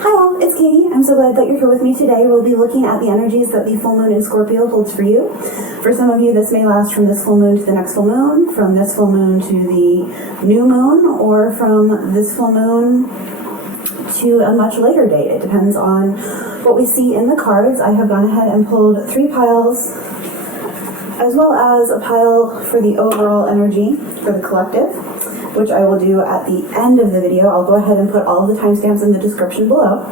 Hi all, it's Katie. I'm so glad that you're here with me today. We'll be looking at the energies that the full moon in Scorpio holds for you. For some of you, this may last from this full moon to the next full moon, from this full moon to the new moon, or from this full moon to a much later date. It depends on what we see in the cards. I have gone ahead and pulled 3 piles, as well as a pile for the overall energy for the collective, which I will do at the end of the video. I'll go ahead and put all of the timestamps in the description below.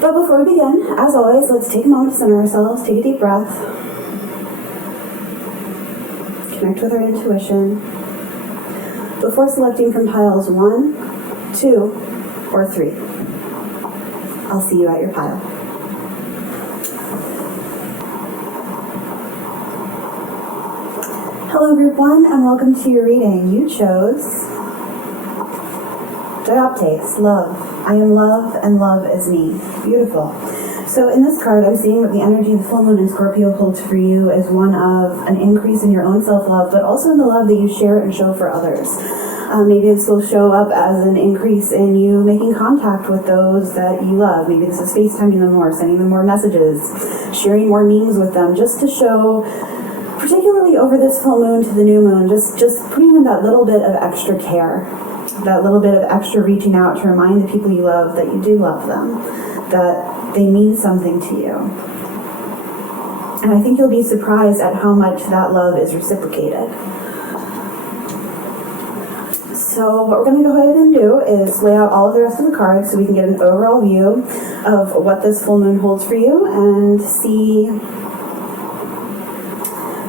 But before we begin, as always, let's take a moment to center ourselves, take a deep breath, connect with our intuition, before selecting from piles 1, 2, or 3. I'll see you at your pile. Hello Group 1 and welcome to your reading. You chose Dioptes, love. I am love and love is me. Beautiful. So in this card, I'm seeing that the energy of the full moon in Scorpio holds for you is one of an increase in your own self-love, but also in the love that you share and show for others. Maybe this will show up as an increase in you making contact with those that you love. Maybe this is FaceTiming them more, sending them more messages, sharing more memes with them, just to show, particularly over this full moon to the new moon, just putting in that little bit of extra care, that little bit of extra reaching out to remind the people you love that you do love them, that they mean something to you. And I think you'll be surprised at how much that love is reciprocated. So what we're going to go ahead and do is lay out all of the rest of the cards so we can get an overall view of what this full moon holds for you and see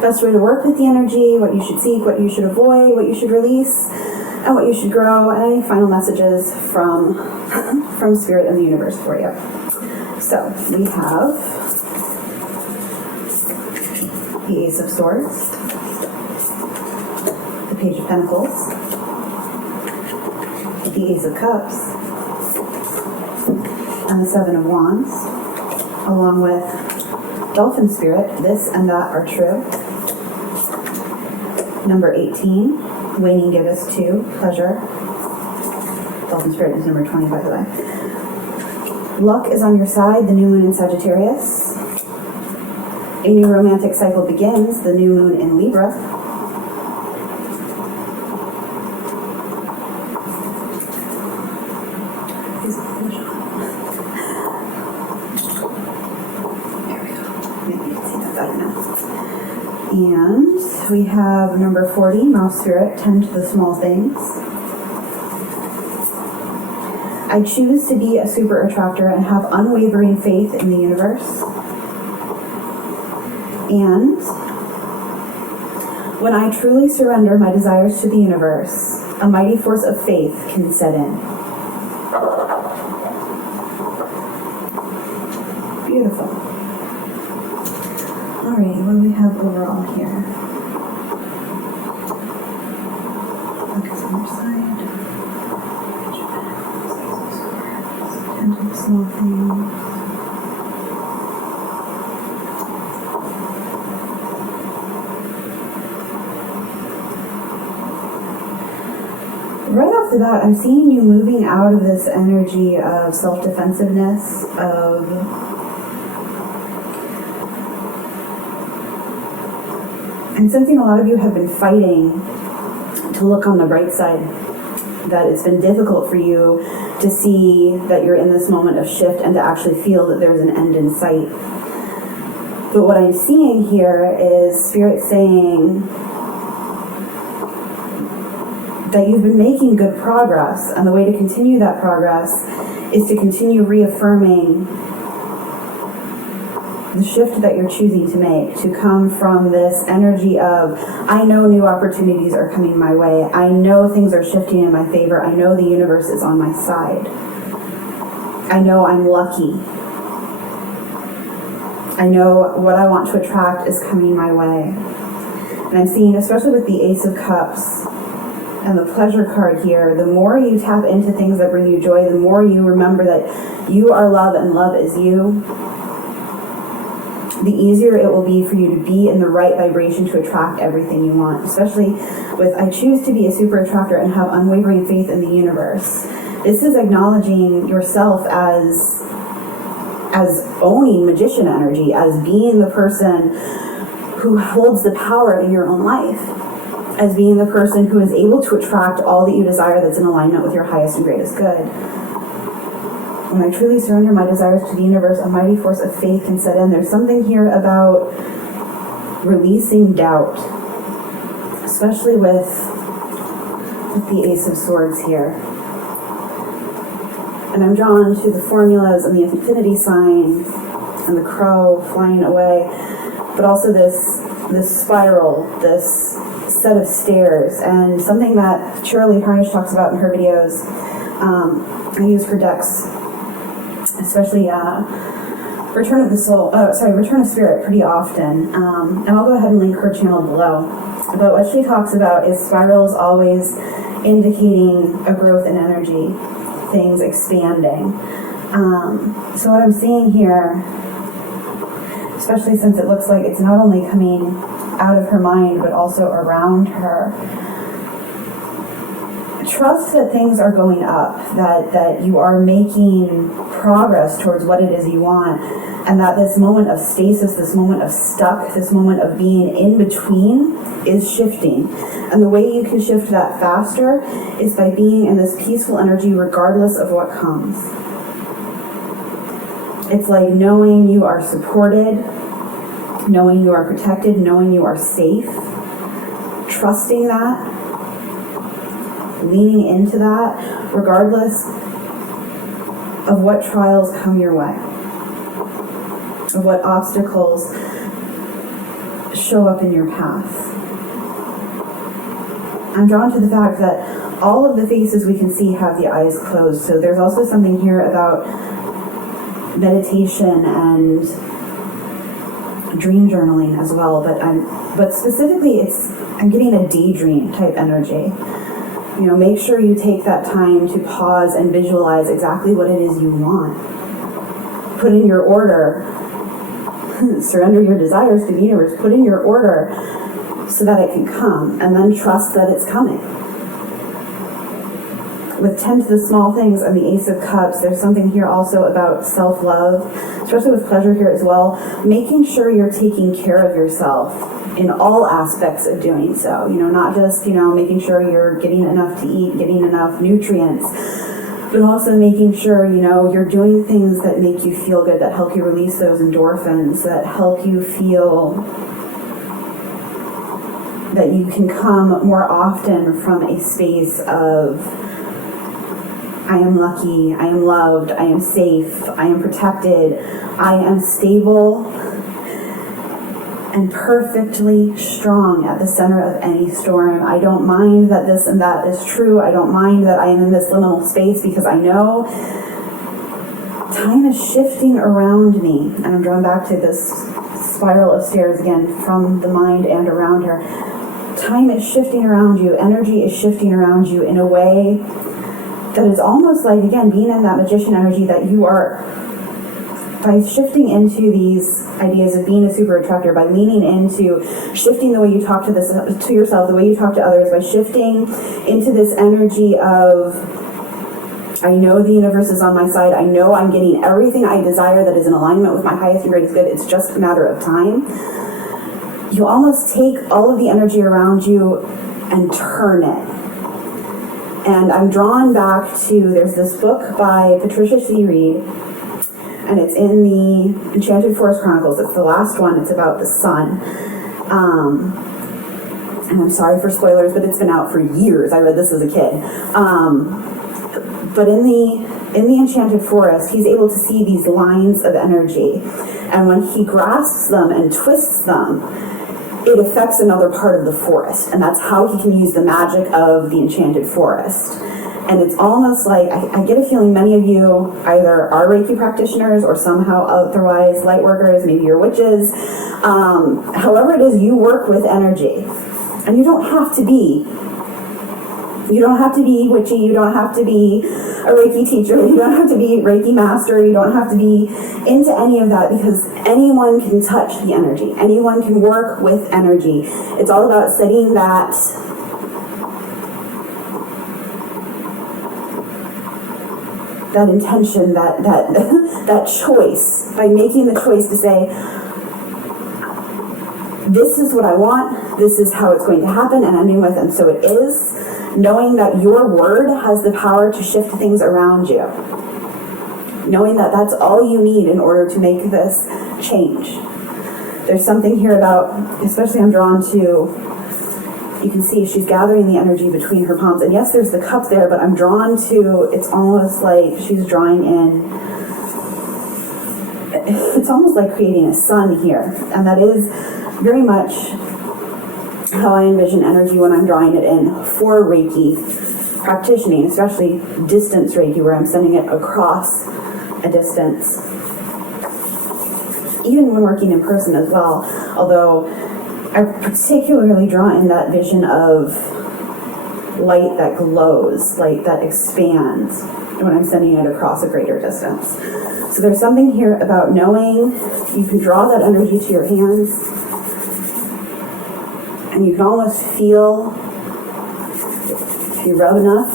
best way to work with the energy, what you should seek, what you should avoid, what you should release, and what you should grow, and any final messages from Spirit and the universe for you. So we have the Ace of Swords, the Page of Pentacles, the Ace of Cups, and the Seven of Wands, along with Dolphin Spirit, this and that are true. Number 18, waning giveth to pleasure. Dolphin Spirit is number 20, by the way. Luck is on your side, the new moon in Sagittarius. A new romantic cycle begins, the new moon in Libra. And we have number 40, Mouse Spirit, tend to the small things. I choose to be a super attractor and have unwavering faith in the universe. And when I truly surrender my desires to the universe, a mighty force of faith can set in. Beautiful. Alright, what do we have overall here? Focus on your side. Tend to the small things. Right off the bat, I'm seeing you moving out of this energy of self-defensiveness, I'm sensing a lot of you have been fighting to look on the bright side, that it's been difficult for you to see that you're in this moment of shift and to actually feel that there's an end in sight. But what I'm seeing here is Spirit saying that you've been making good progress, and the way to continue that progress is to continue reaffirming the shift that you're choosing to make, to come from this energy of, I know new opportunities are coming my way, I know things are shifting in my favor, I know the universe is on my side, I know I'm lucky, I know what I want to attract is coming my way. And I'm seeing, especially with the Ace of Cups and the pleasure card here, the more you tap into things that bring you joy, the more you remember that you are love and love is you, the easier it will be for you to be in the right vibration to attract everything you want, especially with I choose to be a super attractor and have unwavering faith in the universe. This is acknowledging yourself as owning magician energy, as being the person who holds the power in your own life, as being the person who is able to attract all that you desire that's in alignment with your highest and greatest good. When I truly surrender my desires to the universe, a mighty force of faith can set in. There's something here about releasing doubt, especially with the Ace of Swords here. And I'm drawn to the formulas and the infinity sign and the crow flying away, but also this spiral, this set of stairs, and something that Shirley Harnish talks about in her videos. I use her decks, especially Return of Spirit pretty often, and I'll go ahead and link her channel below. But what she talks about is spirals always indicating a growth in energy, things expanding. So what I'm seeing here, especially since it looks like it's not only coming out of her mind but also around her, trust that things are going up, that you are making progress towards what it is you want, and that this moment of stasis, this moment of stuck, this moment of being in between is shifting. And the way you can shift that faster is by being in this peaceful energy regardless of what comes. It's like knowing you are supported, knowing you are protected, knowing you are safe, trusting that, leaning into that, regardless of what trials come your way, of what obstacles show up in your path. I'm drawn to the fact that all of the faces we can see have the eyes closed, so there's also something here about meditation and dream journaling as well, but specifically I'm getting a daydream type energy. You know, make sure you take that time to pause and visualize exactly what it is you want. Put in your order, surrender your desires to the universe, put in your order so that it can come, and then trust that it's coming. With 10 to the small things and the Ace of Cups, there's something here also about self-love, especially with pleasure here as well, making sure you're taking care of yourself in all aspects of doing so. You know, not just, making sure you're getting enough to eat, getting enough nutrients, but also making sure, you're doing things that make you feel good, that help you release those endorphins, that help you feel that you can come more often from a space of, I am lucky, I am loved, I am safe, I am protected, I am stable and perfectly strong at the center of any storm. I don't mind that this and that is true. I don't mind that I am in this liminal space because I know time is shifting around me. And I'm drawn back to this spiral of stairs again from the mind and around her. Time is shifting around you. Energy is shifting around you in a way that is almost like, again, being in that magician energy that you are, by shifting into these ideas of being a super attractor, by leaning into shifting the way you talk to yourself, the way you talk to others, by shifting into this energy of, I know the universe is on my side, I know I'm getting everything I desire that is in alignment with my highest and greatest good, it's just a matter of time. You almost take all of the energy around you and turn it. And I'm drawn back to, there's this book by Patricia Wrede, and it's in the Enchanted Chronicles. It's the last one. It's about the sun. And I'm sorry for spoilers, but it's been out for years. I read this as a kid. But in the Enchanted Forest, he's able to see these lines of energy. And when he grasps them and twists them, it affects another part of the forest. And that's how he can use the magic of the Enchanted Forest. And it's almost like, I get a feeling many of you either are Reiki practitioners or somehow otherwise light workers, maybe you're witches. However it is you work with energy. And you don't have to be witchy, you don't have to be a Reiki teacher, you don't have to be Reiki master, you don't have to be into any of that, because anyone can touch the energy. Anyone can work with energy. It's all about setting that that intention, that that choice, by making the choice to say, this is what I want, this is how it's going to happen, and ending with, and so it is, knowing that your word has the power to shift things around you. Knowing that that's all you need in order to make this change. There's something here about, especially I'm drawn to, you can see she's gathering the energy between her palms, and yes, there's the cup there, but I'm drawn to, it's almost like she's drawing in, it's almost like creating a sun here, and that is very much how I envision energy when I'm drawing it in for Reiki practicing, especially distance Reiki, where I'm sending it across a distance. Even when working in person as well, although I particularly draw in that vision of light that glows, light that expands when I'm sending it across a greater distance. So there's something here about knowing you can draw that energy to your hands, and you can almost feel, if you rub enough,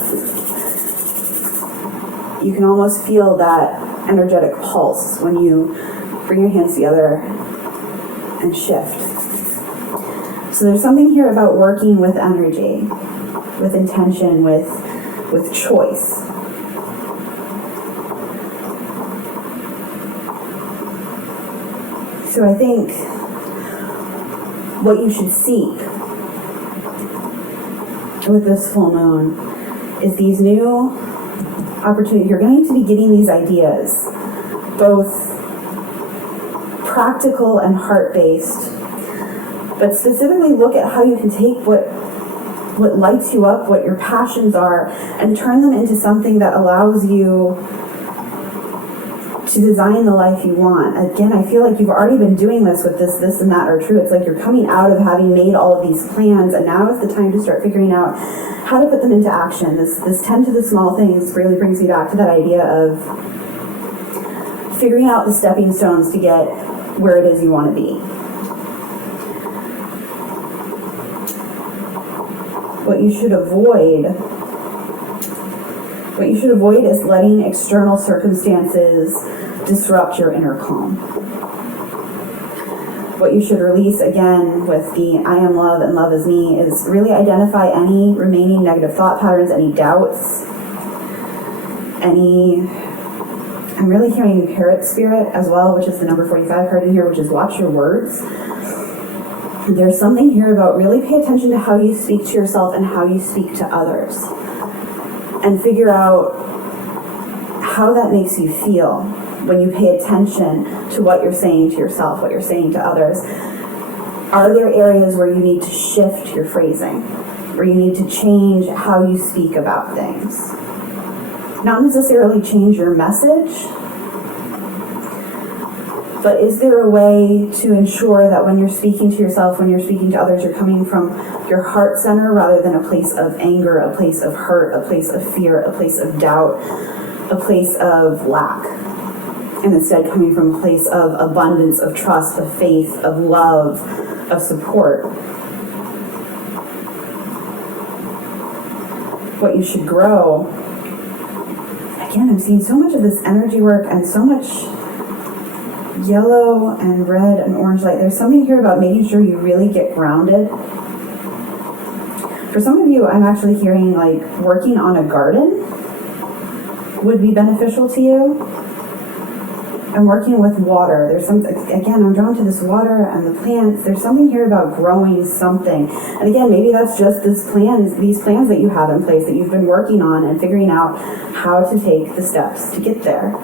you can almost feel that energetic pulse when you bring your hands together and shift. So there's something here about working with energy, with intention, with choice. So I think what you should seek with this full moon is these new opportunities. You're going to be getting these ideas, both practical and heart-based, but specifically look at how you can take what lights you up, what your passions are, and turn them into something that allows you to design the life you want. Again, I feel like you've already been doing this with this and that are true. It's like you're coming out of having made all of these plans, and now is the time to start figuring out how to put them into action. This 10 to the small things really brings me back to that idea of figuring out the stepping stones to get where it is you want to be. What you should avoid is letting external circumstances disrupt your inner calm. What you should release, again, with the I am love and love is me, is really identify any remaining negative thought patterns, any doubts, I'm really hearing parrot spirit as well, which is the number 45 card in here, which is watch your words. There's something here about really pay attention to how you speak to yourself and how you speak to others. And figure out how that makes you feel when you pay attention to what you're saying to yourself, what you're saying to others. Are there areas where you need to shift your phrasing, where you need to change how you speak about things? Not necessarily change your message, but is there a way to ensure that when you're speaking to yourself, when you're speaking to others, you're coming from your heart center rather than a place of anger, a place of hurt, a place of fear, a place of doubt, a place of lack, and instead coming from a place of abundance, of trust, of faith, of love, of support. What you should grow, again, I'm seeing so much of this energy work and so much yellow and red and orange light. There's something here about making sure you really get grounded. For some of you, I'm actually hearing like working on a garden would be beneficial to you. And working with water. There's something, again, I'm drawn to this water and the plants. There's something here about growing something. And again, maybe that's just these plans that you have in place that you've been working on and figuring out how to take the steps to get there.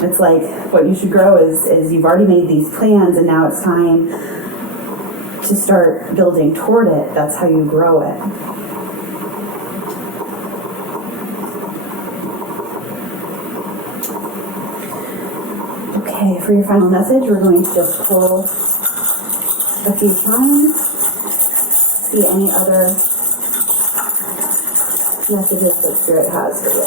It's like what you should grow is you've already made these plans and now it's time to start building toward it. That's how you grow it. Okay, for your final message, we're going to just pull a few times, see any other messages that Spirit has for you.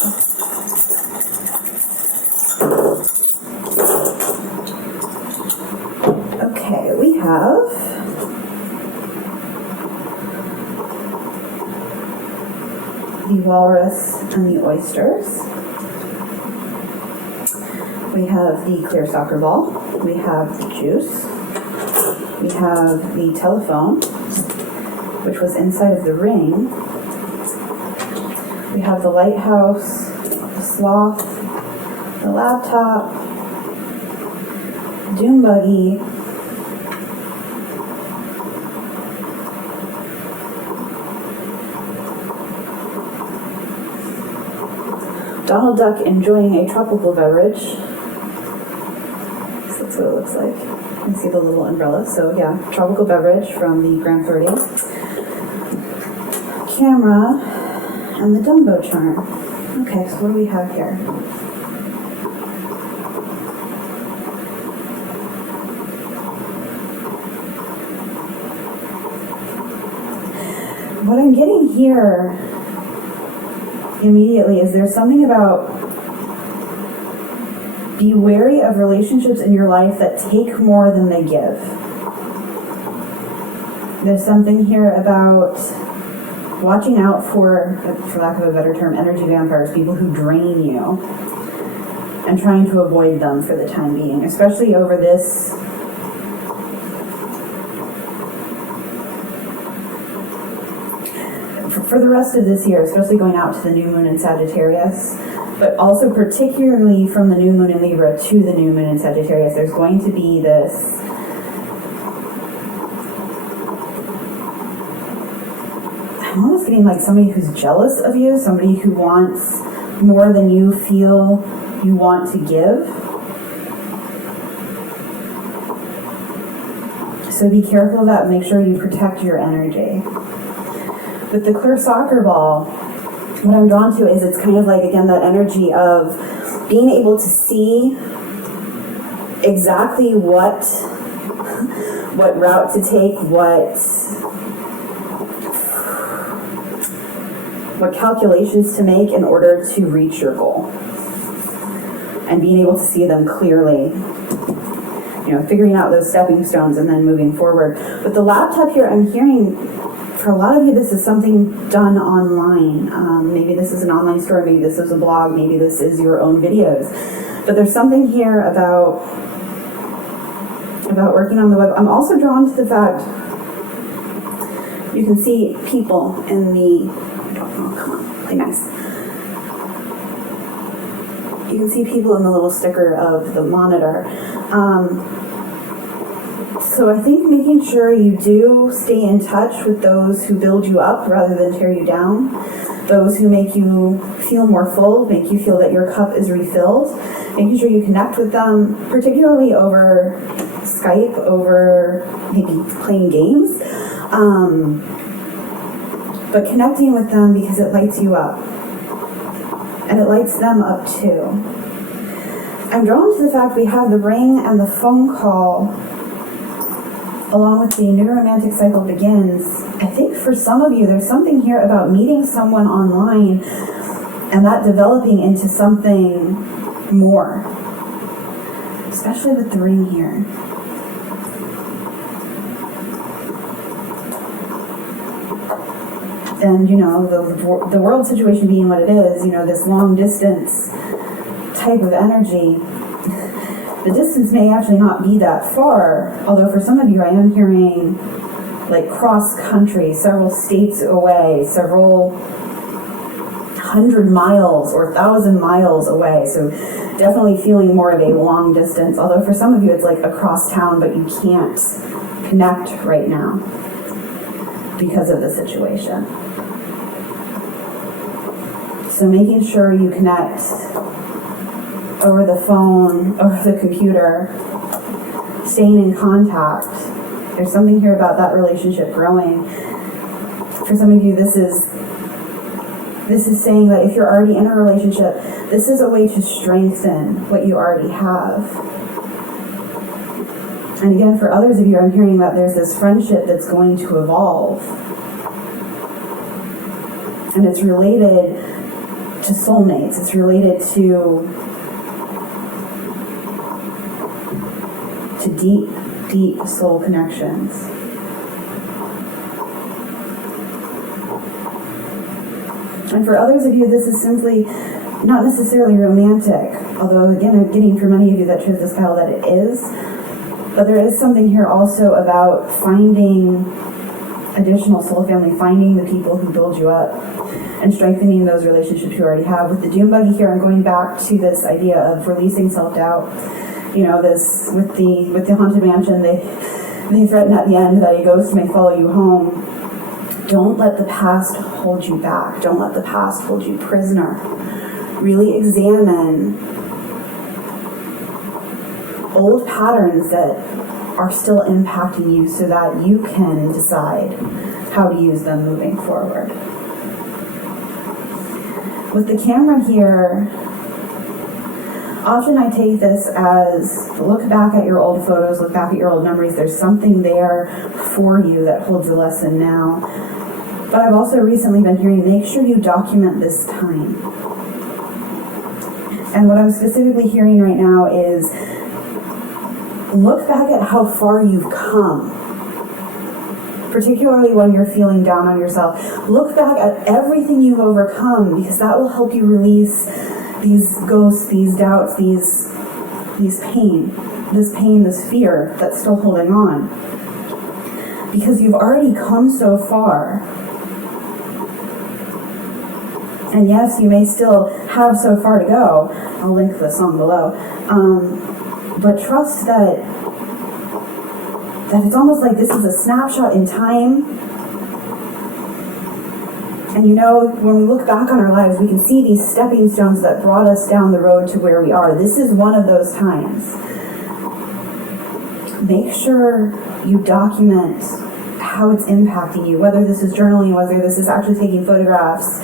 Okay, we have the walrus and the oysters. We have the clear soccer ball. We have the juice. We have the telephone, which was inside of the ring. We have the lighthouse, the sloth, the laptop, dune buggy, Donald Duck enjoying a tropical beverage. So that's what it looks like. You can see the little umbrella. So yeah, tropical beverage from the Grand Floridian. Camera and the Dumbo charm. Okay, so what do we have here? What I'm getting here immediately is there's something about be wary of relationships in your life that take more than they give. There's something here about watching out for lack of a better term, energy vampires, people who drain you, and trying to avoid them for the time being, especially over this for the rest of this year, especially going out to the new moon in Sagittarius, but also particularly from the new moon in Libra to the new moon in Sagittarius, there's going to be this I'm almost getting like somebody who's jealous of you, somebody who wants more than you feel you want to give. So be careful of that. Make sure you protect your energy. With the clear soccer ball, what I'm drawn to is it's kind of like, again, that energy of being able to see exactly what route to take, what calculations to make in order to reach your goal. And being able to see them clearly. You know, figuring out those stepping stones and then moving forward. With the laptop here, I'm hearing, for a lot of you, this is something done online. Maybe this is an online store, maybe this is a blog, maybe this is your own videos. But there's something here about working on the web. I'm also drawn to the fact you can see people in the, oh, come on, play nice. You can see people in the little sticker of the monitor. So I think making sure you do stay in touch with those who build you up rather than tear you down, those who make you feel more full, make you feel that your cup is refilled, making sure you connect with them, particularly over Skype, over maybe playing games, but connecting with them because it lights you up. And it lights them up too. I'm drawn to the fact we have the ring and the phone call along with the new romantic cycle begins. I think for some of you, there's something here about meeting someone online and that developing into something more, especially with the ring here. And, you know, the world situation being what it is, you know, this long distance type of energy, the distance may actually not be that far, although for some of you I am hearing like cross country, several states away, several 100 miles or 1,000 miles away, so definitely feeling more of a long distance, although for some of you it's like across town but you can't connect right now because of the situation. So making sure you connect over the phone, over the computer, staying in contact. There's something here about that relationship growing. For some of you, this is saying that if you're already in a relationship, this is a way to strengthen what you already have. And again, for others of you, I'm hearing that there's this friendship that's going to evolve. And it's related to soulmates. It's related to deep, deep soul connections. And for others of you, this is simply not necessarily romantic, although again, I'm getting for many of you that chose this pile that it is. But there is something here also about finding additional soul family, finding the people who build you up, and strengthening those relationships you already have. With the Dune Buggy here, I'm going back to this idea of releasing self-doubt. You know, this with the Haunted Mansion, they threaten at the end that a ghost may follow you home. Don't let the past hold you back. Don't let the past hold you prisoner. Really examine old patterns that are still impacting you so that you can decide how to use them moving forward. With the camera here, often I take this as look back at your old photos, look back at your old memories. There's something there for you that holds a lesson now. But I've also recently been hearing, make sure you document this time. And what I'm specifically hearing right now is look back at how far you've come. Particularly when you're feeling down on yourself. Look back at everything you've overcome, because that will help you release these ghosts, these doubts, this pain, this fear that's still holding on. Because you've already come so far. And yes, you may still have so far to go. I'll link the song below. But trust that it's almost like this is a snapshot in time. And you know, when we look back on our lives, we can see these stepping stones that brought us down the road to where we are. This is one of those times. Make sure you document how it's impacting you, whether this is journaling, whether this is actually taking photographs,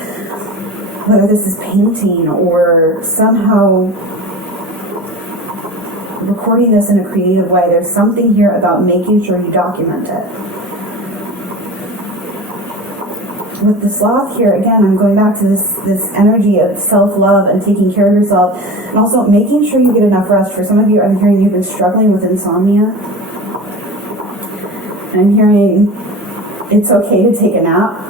whether this is painting, or somehow recording this in a creative way. There's something here about making sure you document it. With the sloth here, again, I'm going back to this energy of self-love and taking care of yourself, and also making sure you get enough rest. For some of you, I'm hearing you've been struggling with insomnia. And I'm hearing it's okay to take a nap.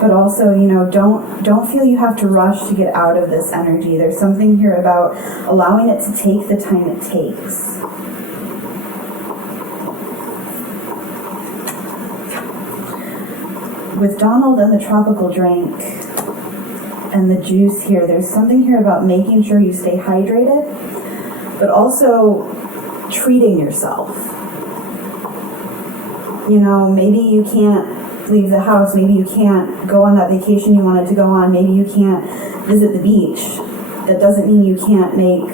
But also, you know, don't feel you have to rush to get out of this energy. There's something here about allowing it to take the time it takes. With Donald and the tropical drink and the juice here, there's something here about making sure you stay hydrated, but also treating yourself. You know, maybe you can't leave the house, maybe you can't go on that vacation you wanted to go on, maybe you can't visit the beach. That doesn't mean you can't make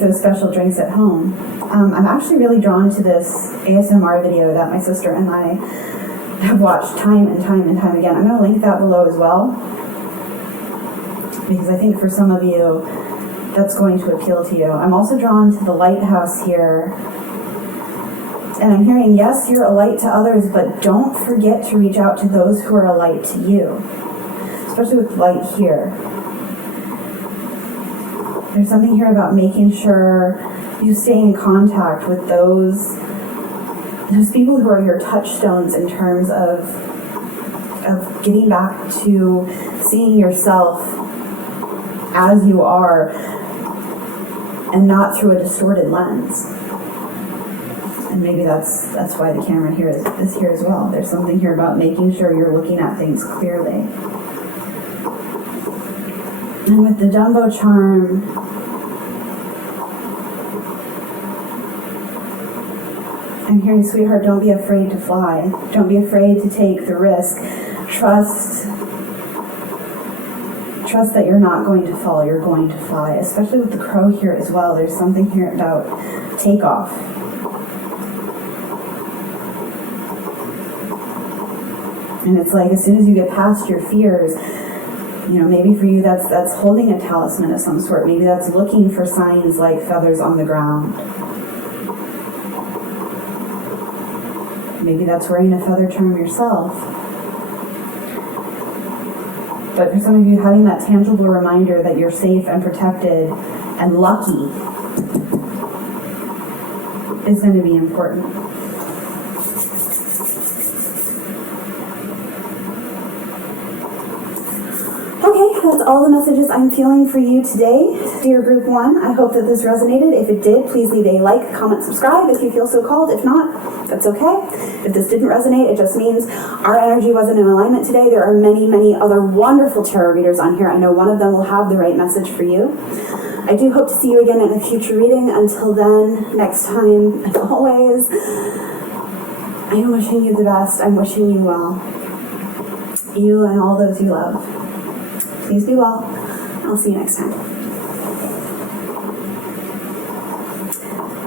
those special drinks at home. I'm actually really drawn to this ASMR video that my sister and I have watched time and time and time again. I'm going to link that below as well, because I think for some of you that's going to appeal to you. I'm also drawn to the lighthouse here. And I'm hearing, yes, you're a light to others, but don't forget to reach out to those who are a light to you. Especially with light here. There's something here about making sure you stay in contact with those people who are your touchstones in terms of getting back to seeing yourself as you are and not through a distorted lens. And maybe that's why the camera here is here as well. There's something here about making sure you're looking at things clearly. And with the Dumbo charm, I'm hearing, sweetheart, don't be afraid to fly. Don't be afraid to take the risk. Trust that you're not going to fall, you're going to fly. Especially with the crow here as well. There's something here about takeoff. And it's like as soon as you get past your fears, you know, maybe for you that's holding a talisman of some sort. Maybe that's looking for signs like feathers on the ground. Maybe that's wearing a feather charm yourself. But for some of you, having that tangible reminder that you're safe and protected and lucky is going to be important. that's all the messages I'm feeling for you today, dear Group 1. I hope that this resonated. If it did, please leave a like, comment, subscribe if you feel so called. If not, that's okay. If this didn't resonate, it just means our energy wasn't in alignment today. There are many, many other wonderful tarot readers on here. I know one of them will have the right message for you. I do hope to see you again in a future reading. Until then, next time, as always, I am wishing you the best. I'm wishing you well. You and all those you love. Please be well. I'll see you next time.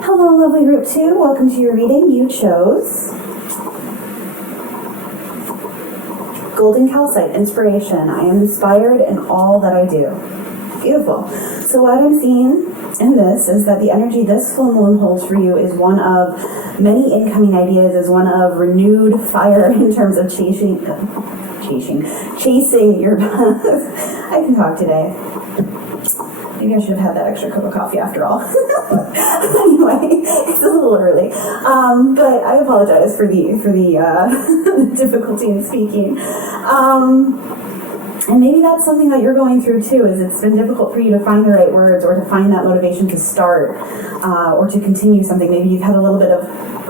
Hello, lovely Group 2. Welcome to your reading. You chose Golden Calcite, Inspiration. I am inspired in all that I do. Beautiful. So what I'm seeing in this is that the energy this full moon holds for you is one of many incoming ideas, is one of renewed fire in terms of chasing your path. I can talk today. Maybe I should have had that extra cup of coffee after all. Anyway, it's a little early, but I apologize for the difficulty in speaking. And maybe that's something that you're going through too, is it's been difficult for you to find the right words or to find that motivation to start or to continue something. Maybe you've had a little bit of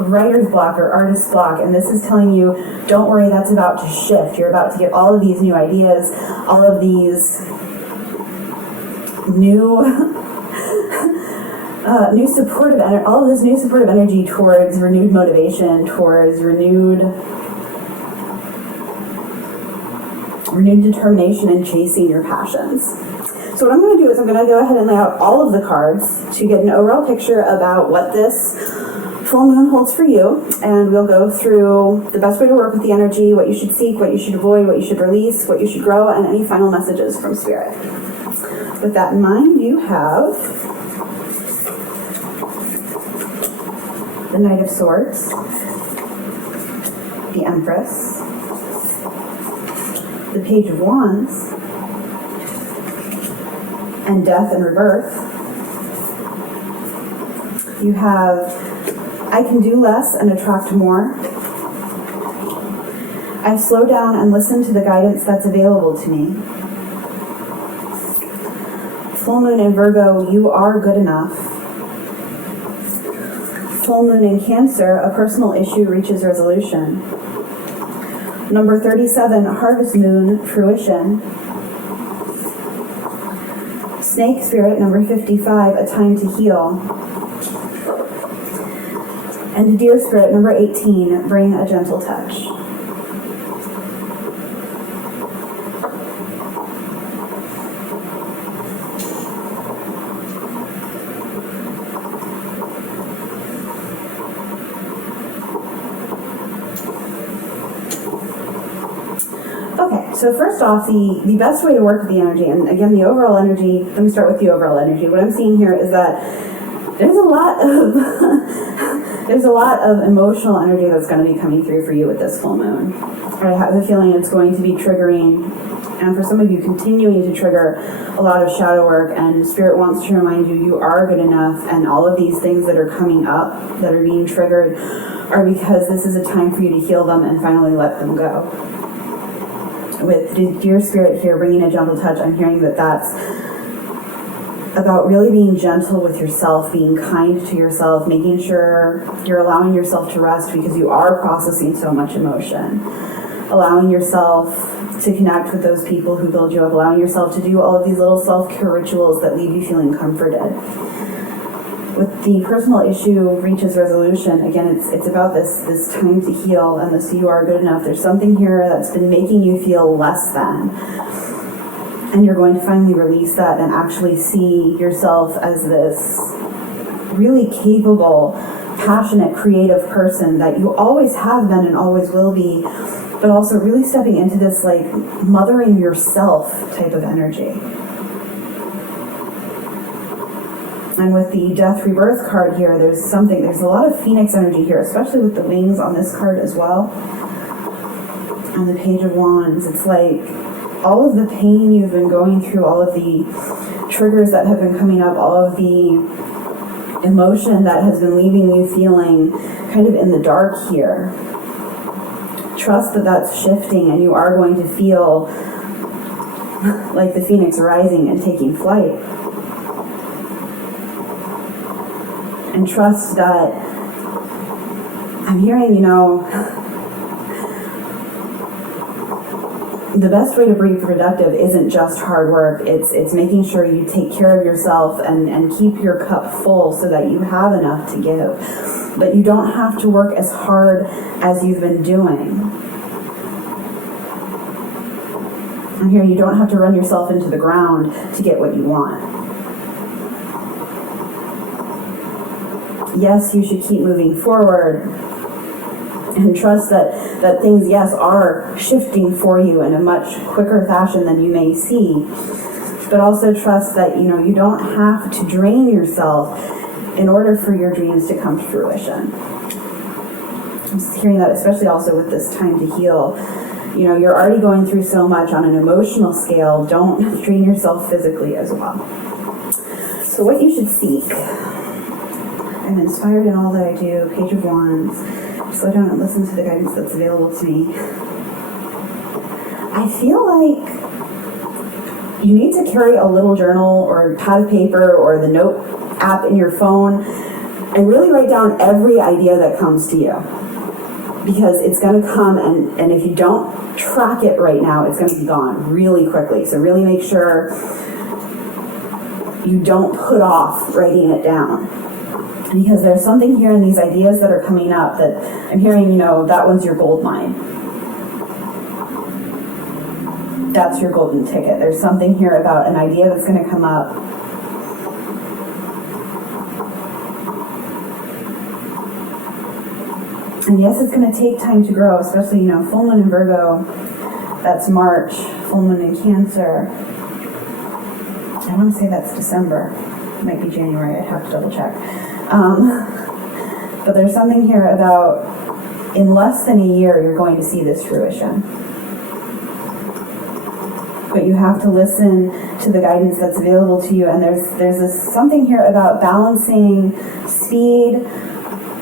writer's block or artist's block, and this is telling you, don't worry, that's about to shift. You're about to get all of these new ideas, all of these new supportive energy, all of this new supportive energy towards renewed motivation, towards renewed determination in chasing your passions. So what I'm going to do is I'm going to go ahead and lay out all of the cards to get an overall picture about what this full moon holds for you, and we'll go through the best way to work with the energy, what you should seek, what you should avoid, what you should release, what you should grow, and any final messages from Spirit. With that in mind, you have the Knight of Swords, the Empress, the Page of Wands, and Death and Rebirth. You have I can do less and attract more. I slow down and listen to the guidance that's available to me. Full moon in Virgo, you are good enough. Full moon in Cancer, a personal issue reaches resolution. Number 37, Harvest Moon, fruition. Snake Spirit, number 55, a time to heal. And Deer Spirit, number 18, bring a gentle touch. Okay, so first off, the best way to work with the energy, and again, the overall energy, let me start with the overall energy. What I'm seeing here is that there's a lot of emotional energy that's going to be coming through for you with this full moon. I have a feeling it's going to be triggering, and for some of you, continuing to trigger a lot of shadow work, and Spirit wants to remind you, you are good enough, and all of these things that are coming up, that are being triggered, are because this is a time for you to heal them and finally let them go. With Deer Spirit here, bringing a gentle touch, I'm hearing that that's about really being gentle with yourself, being kind to yourself, making sure you're allowing yourself to rest because you are processing so much emotion. Allowing yourself to connect with those people who build you up, allowing yourself to do all of these little self-care rituals that leave you feeling comforted. With the personal issue reaches resolution, again, it's about this time to heal and this you are good enough. There's something here that's been making you feel less than. And you're going to finally release that and actually see yourself as this really capable, passionate, creative person that you always have been and always will be, but also really stepping into this like mothering yourself type of energy. And with the Death Rebirth card here, there's a lot of Phoenix energy here, especially with the wings on this card as well. And the Page of Wands, it's like all of the pain you've been going through, all of the triggers that have been coming up, all of the emotion that has been leaving you feeling kind of in the dark here. Trust that that's shifting and you are going to feel like the phoenix rising and taking flight. And trust that, I'm hearing, the best way to be productive isn't just hard work. It's making sure you take care of yourself and keep your cup full so that you have enough to give. But you don't have to work as hard as you've been doing. I'm hearing you don't have to run yourself into the ground to get what you want. Yes, you should keep moving forward and trust that things, yes, are shifting for you in a much quicker fashion than you may see. But also trust that, you don't have to drain yourself in order for your dreams to come to fruition. I'm just hearing that, especially also with this time to heal. You're already going through so much on an emotional scale. Don't drain yourself physically as well. So what you should seek. I'm inspired in all that I do. Page of Wands. Slow down and listen to the guidance that's available to me. I feel like you need to carry a little journal or pad of paper or the note app in your phone and really write down every idea that comes to you. Because it's going to come, and if you don't track it right now, it's going to be gone really quickly. So really make sure you don't put off writing it down. Because there's something here in these ideas that are coming up that I'm hearing, that one's your gold mine. That's your golden ticket. There's something here about an idea that's going to come up. And yes, it's going to take time to grow, especially, full moon in Virgo, that's March, full moon in Cancer. I want to say that's December. It might be January, I'd have to double check. But there's something here about in less than a year you're going to see this fruition. But you have to listen to the guidance that's available to you, and there's something here about balancing speed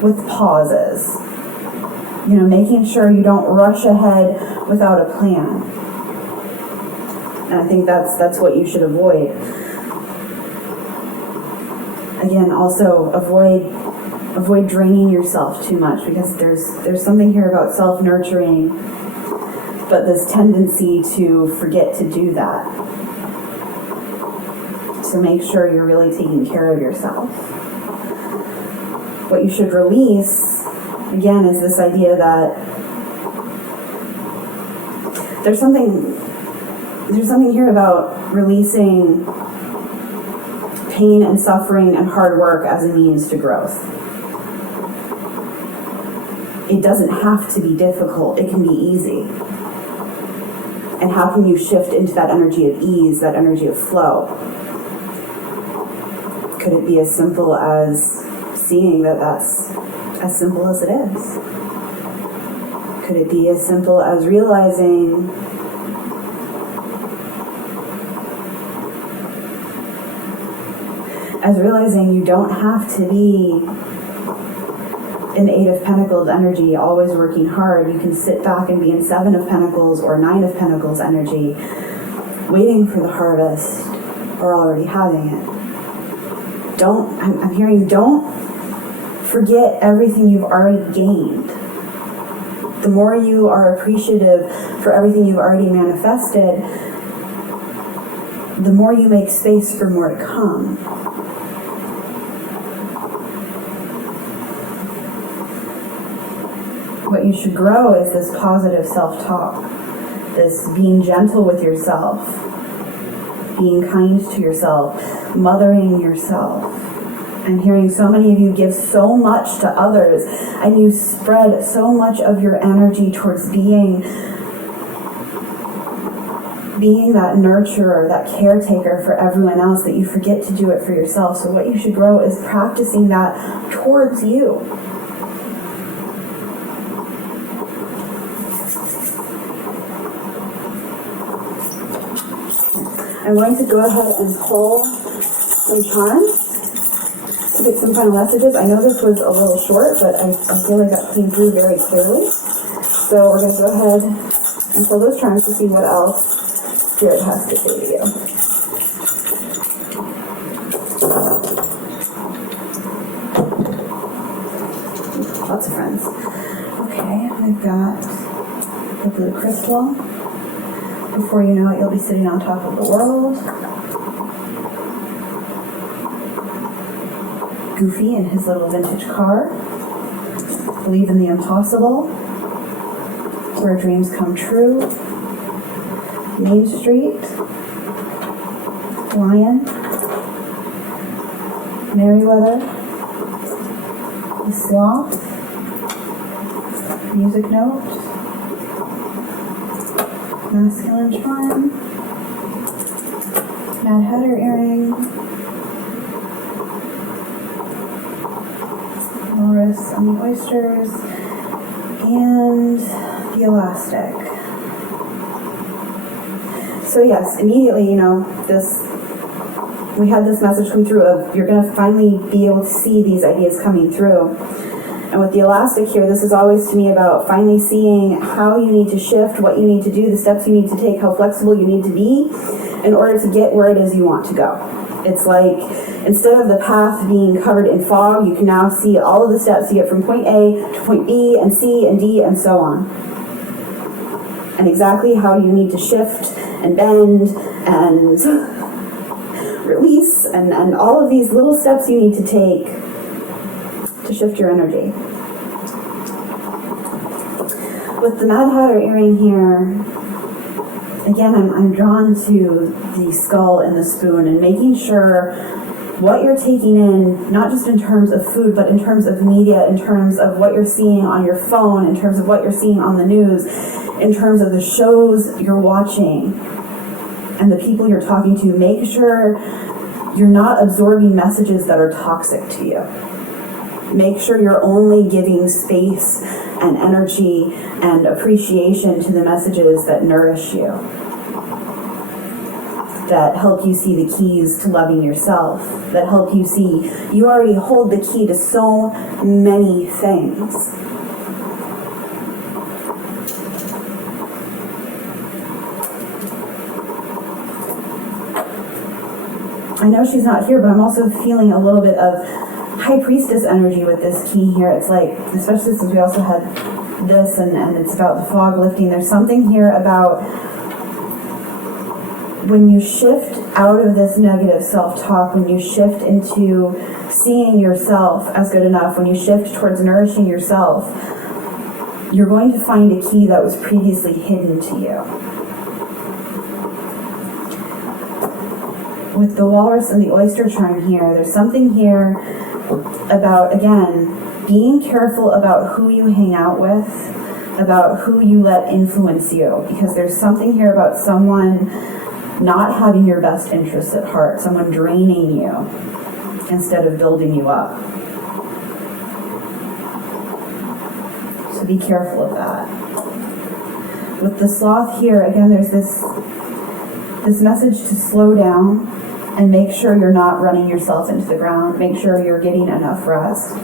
with pauses. Making sure you don't rush ahead without a plan. And I think that's what you should avoid. Again, also avoid draining yourself too much, because there's something here about self-nurturing, but this tendency to forget to do that. So make sure you're really taking care of yourself. What you should release, again, is this idea that there's something here about releasing pain and suffering and hard work as a means to growth. It doesn't have to be difficult, it can be easy. And how can you shift into that energy of ease, that energy of flow? Could it be as simple as seeing that that's as simple as it is? Could it be as simple as realizing you don't have to be in 8 of Pentacles energy, always working hard. You can sit back and be in 7 of Pentacles or 9 of Pentacles energy, waiting for the harvest or already having it. I'm hearing, don't forget everything you've already gained. The more you are appreciative for everything you've already manifested, the more you make space for more to come. What you should grow is this positive self-talk, this being gentle with yourself, being kind to yourself, mothering yourself. I'm hearing so many of you give so much to others, and you spread so much of your energy towards being that nurturer, that caretaker for everyone else, that you forget to do it for yourself. So what you should grow is practicing that towards you. I'm going to go ahead and pull some charms to get some final messages. I know this was a little short, but I feel like that came through very clearly. So we're going to go ahead and pull those charms to see what else Spirit has to say to you. Lots of friends. Okay, I've got the blue crystal. Before you know it, you'll be sitting on top of the world. Goofy in his little vintage car. Believe in the impossible. Where dreams come true. Main Street. Lion. Merriweather. The Sloth. Music note. Masculine charm. Mad Hatter earring. Walrus on the oysters. And the elastic. So yes, immediately, we had this message come through of you're going to finally be able to see these ideas coming through. And with the elastic here, this is always to me about finally seeing how you need to shift, what you need to do, the steps you need to take, how flexible you need to be in order to get where it is you want to go. It's like, instead of the path being covered in fog, you can now see all of the steps to get from point A to point B and C and D and so on. And exactly how you need to shift and bend and release and all of these little steps you need to take to shift your energy. With the Mad Hatter earring here, again, I'm drawn to the skull and the spoon and making sure what you're taking in, not just in terms of food, but in terms of media, in terms of what you're seeing on your phone, in terms of what you're seeing on the news, in terms of the shows you're watching and the people you're talking to. Make sure you're not absorbing messages that are toxic to you. Make sure you're only giving space and energy and appreciation to the messages that nourish you, that help you see the keys to loving yourself, that help you see you already hold the key to so many things. I know she's not here, but I'm also feeling a little bit of High Priestess energy with this key here. It's like, especially since we also had this and it's about the fog lifting, there's something here about when you shift out of this negative self-talk, when you shift into seeing yourself as good enough, when you shift towards nourishing yourself, you're going to find a key that was previously hidden to you. With the walrus and the oyster charm here, there's something here about, again, being careful about who you hang out with, about who you let influence you, because there's something here about someone not having your best interests at heart, someone draining you instead of building you up. So be careful of that. With the sloth here, again, there's this message to slow down and make sure you're not running yourself into the ground. Make sure you're getting enough rest.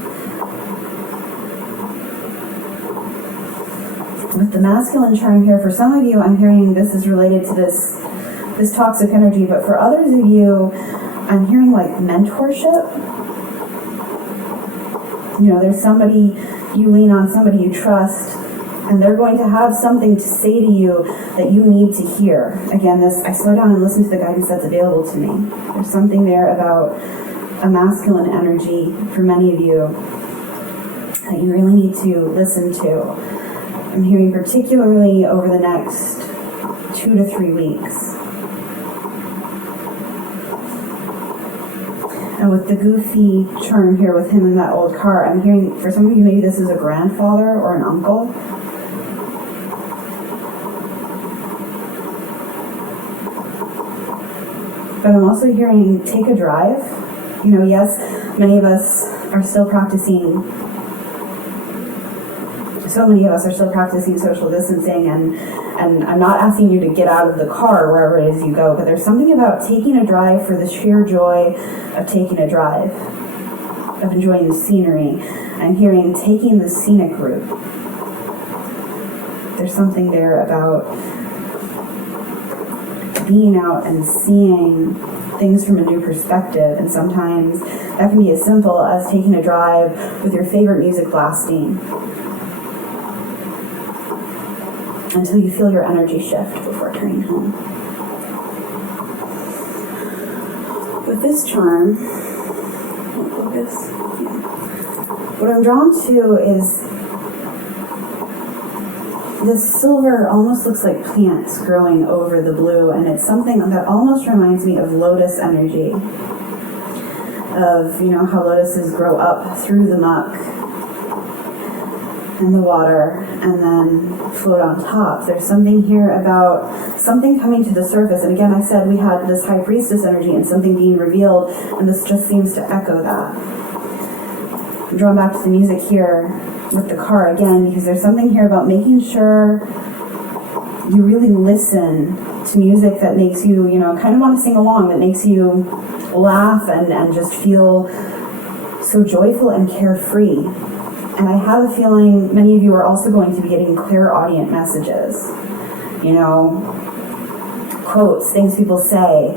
With the masculine charm here, for some of you, I'm hearing this is related to this toxic energy, but for others of you, I'm hearing like mentorship. There's somebody you lean on, somebody you trust, and they're going to have something to say to you that you need to hear. Again, I slow down and listen to the guidance that's available to me. There's something there about a masculine energy for many of you that you really need to listen to. I'm hearing particularly over the next 2 to 3 weeks. And with the goofy charm here with him in that old car, I'm hearing, for some of you, maybe this is a grandfather or an uncle. But I'm also hearing take a drive. Yes, many of us are still practicing, so many of us are still practicing social distancing, and I'm not asking you to get out of the car wherever it is you go, but there's something about taking a drive for the sheer joy of taking a drive, of enjoying the scenery. I'm hearing taking the scenic route. There's something there about being out and seeing things from a new perspective, and sometimes that can be as simple as taking a drive with your favorite music blasting until you feel your energy shift before turning home. With this charm, focus. What I'm drawn to is this silver almost looks like plants growing over the blue, and it's something that almost reminds me of lotus energy. Of, how lotuses grow up through the muck and the water and then float on top. There's something here about something coming to the surface. And again, I said we had this high priestess energy and something being revealed, and this just seems to echo that. I'm drawn back to the music here with the car again, because there's something here about making sure you really listen to music that makes you, kind of want to sing along, that makes you laugh and just feel so joyful and carefree. And I have a feeling many of you are also going to be getting clairaudient messages. Quotes, things people say,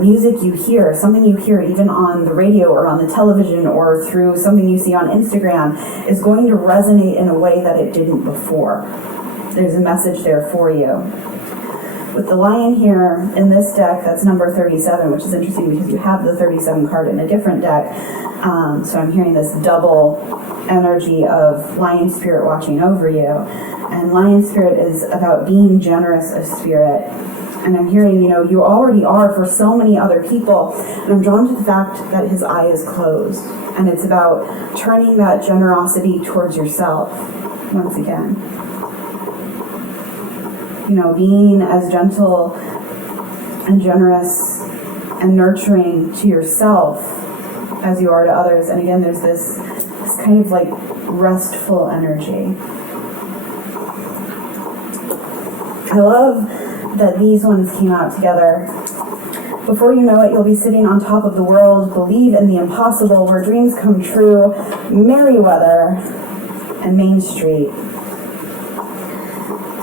music you hear, something you hear even on the radio or on the television or through something you see on Instagram is going to resonate in a way that it didn't before. There's a message there for you. With the lion here in this deck, that's number 37, which is interesting because you have the 37 card in a different deck. So I'm hearing this double energy of lion spirit watching over you. And lion spirit is about being generous of spirit. And I'm hearing, you already are for so many other people. And I'm drawn to the fact that his eye is closed. And it's about turning that generosity towards yourself once again. Being as gentle and generous and nurturing to yourself as you are to others. And again, there's this kind of like restful energy. I love that these ones came out together. Before you know it, you'll be sitting on top of the world, believe in the impossible, where dreams come true, Merriweather, and Main Street.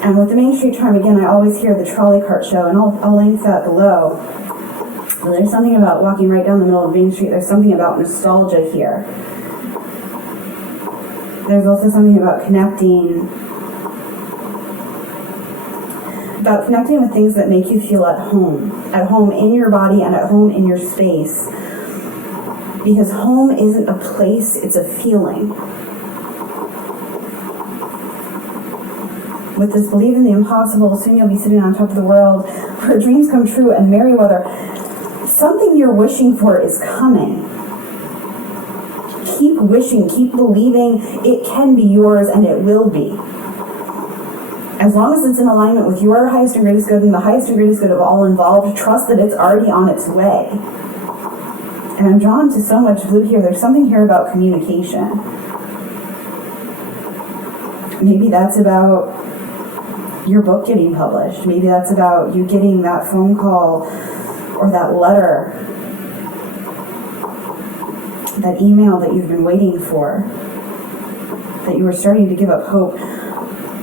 And with the Main Street charm, again, I always hear the trolley cart show, and I'll link that below. But there's something about walking right down the middle of Main Street. There's something about nostalgia here. There's also something about connecting with things that make you feel at home in your body and at home in your space. Because home isn't a place, it's a feeling. With this believe in the impossible, soon you'll be sitting on top of the world, where dreams come true, and Merriweather, something you're wishing for is coming. Keep wishing, keep believing it can be yours, and it will be. As long as it's in alignment with your highest and greatest good and the highest and greatest good of all involved, trust that it's already on its way. And I'm drawn to so much blue here. There's something here about communication. Maybe that's about your book getting published. Maybe that's about you getting that phone call or that letter, that email that you've been waiting for, that you were starting to give up hope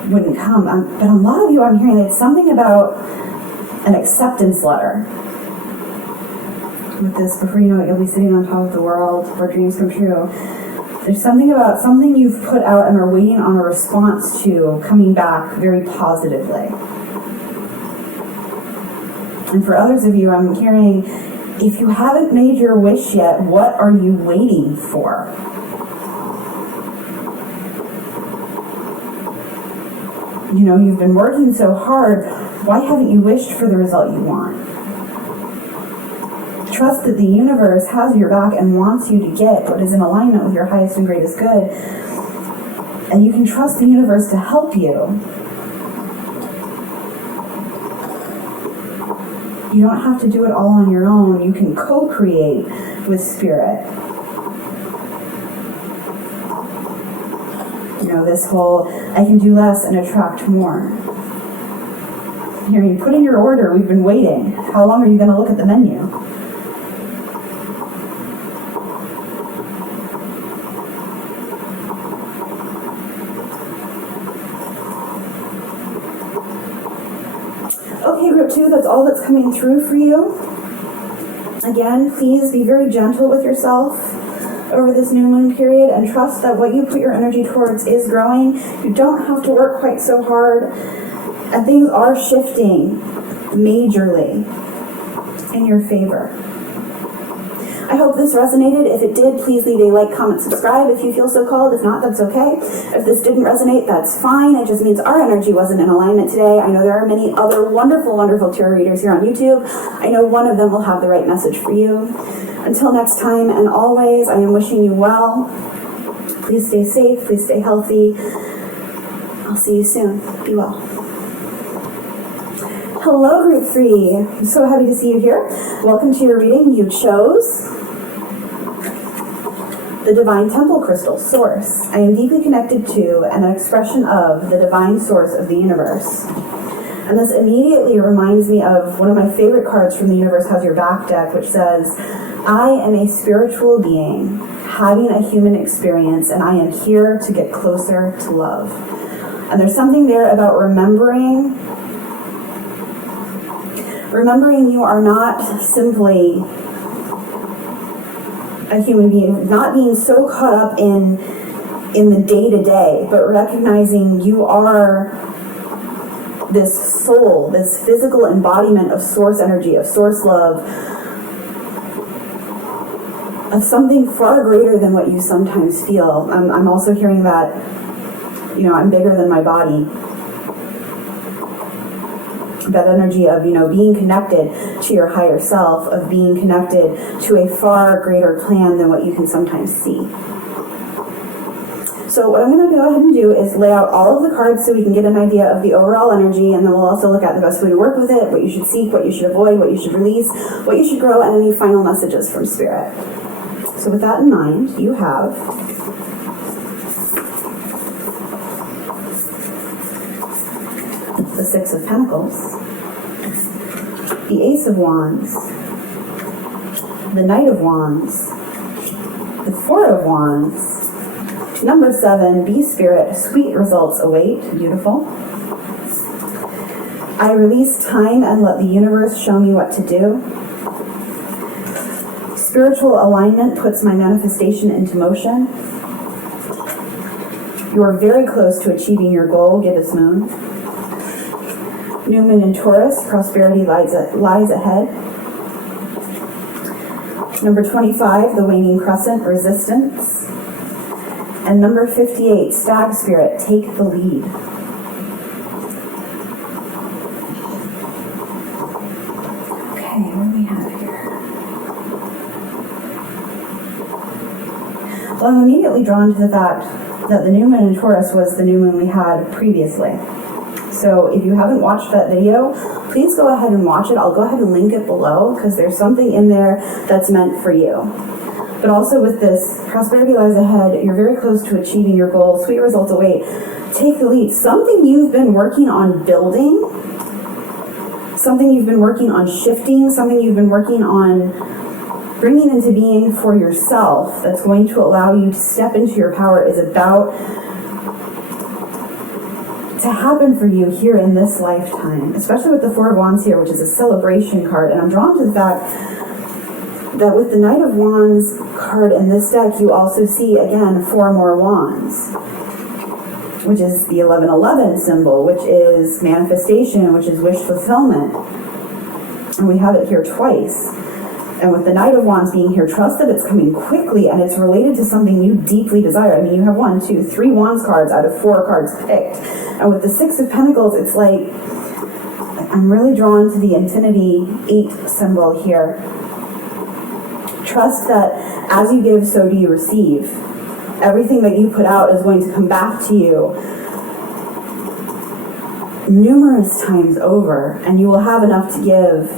wouldn't come. But a lot of you, I'm hearing it's something about an acceptance letter. With this, before you know it, you'll be sitting on top of the world where dreams come true. There's something about something you've put out and are waiting on a response to coming back very positively. And for others of you, I'm hearing, if you haven't made your wish yet, what are you waiting for? You've been working so hard. Why haven't you wished for the result you want? Trust that the universe has your back and wants you to get what is in alignment with your highest and greatest good. And you can trust the universe to help you. You don't have to do it all on your own. You can co-create with spirit. This whole, I can do less and attract more. Here, you put in your order, we've been waiting. How long are you going to look at the menu? Okay, group 2, that's all that's coming through for you. Again, please be very gentle with yourself over this new moon period and trust that what you put your energy towards is growing. You don't have to work quite so hard, and things are shifting majorly in your favor. I hope this resonated. If it did, please leave a like, comment, subscribe if you feel so called. If not, that's okay. If this didn't resonate, that's fine. It just means our energy wasn't in alignment today. I know there are many other wonderful, wonderful tarot readers here on YouTube. I know one of them will have the right message for you. Until next time, and always, I am wishing you well. Please stay safe. Please stay healthy. I'll see you soon. Be well. Hello, Group 3. I'm so happy to see you here. Welcome to your reading. You chose the Divine Temple Crystal Source. I am deeply connected to and an expression of the divine source of the universe. And this immediately reminds me of one of my favorite cards from the Universe Has Your Back deck, which says, I am a spiritual being having a human experience, and I am here to get closer to love. And there's something there about remembering you are not simply a human being, not being so caught up in the day-to-day, but recognizing you are this soul, this physical embodiment of source energy, of source love, of something far greater than what you sometimes feel. I'm also hearing that, I'm bigger than my body. That energy of, being connected to your higher self, of being connected to a far greater plan than what you can sometimes see. So what I'm going to go ahead and do is lay out all of the cards so we can get an idea of the overall energy, and then we'll also look at the best way to work with it, what you should seek, what you should avoid, what you should release, what you should grow, and any final messages from Spirit. So with that in mind, you have the Six of Pentacles, the Ace of Wands, the Knight of Wands, the Four of Wands, number 7, be spirit, sweet results await, beautiful. I release time and let the universe show me what to do. Spiritual alignment puts my manifestation into motion. You are very close to achieving your goal, Gibbous Moon. New Moon in Taurus, prosperity lies ahead. Number 25, the Waning Crescent, resistance. And number 58, Stag Spirit, take the lead. Okay, what do we have here? Well, I'm immediately drawn to the fact that the new moon in Taurus was the new moon we had previously. So if you haven't watched that video, please go ahead and watch it. I'll go ahead and link it below because there's something in there that's meant for you. But also with this, prosperity lies ahead, you're very close to achieving your goal, sweet results await, take the lead. Something you've been working on building, something you've been working on shifting, something you've been working on bringing into being for yourself that's going to allow you to step into your power is about to happen for you here in this lifetime, especially with the Four of Wands here, which is a celebration card. And I'm drawn to the fact that with the Knight of Wands card in this deck, you also see, again, 4 more wands, which is the 1111 symbol, which is manifestation, which is wish fulfillment. And we have it here twice. And with the Knight of Wands being here, trust that it's coming quickly and it's related to something you deeply desire. I mean, you have 1, 2, 3 Wands cards out of 4 cards picked. And with the Six of Pentacles, it's like, I'm really drawn to the Infinity 8 symbol here. Trust that as you give, so do you receive. Everything that you put out is going to come back to you numerous times over, and you will have enough to give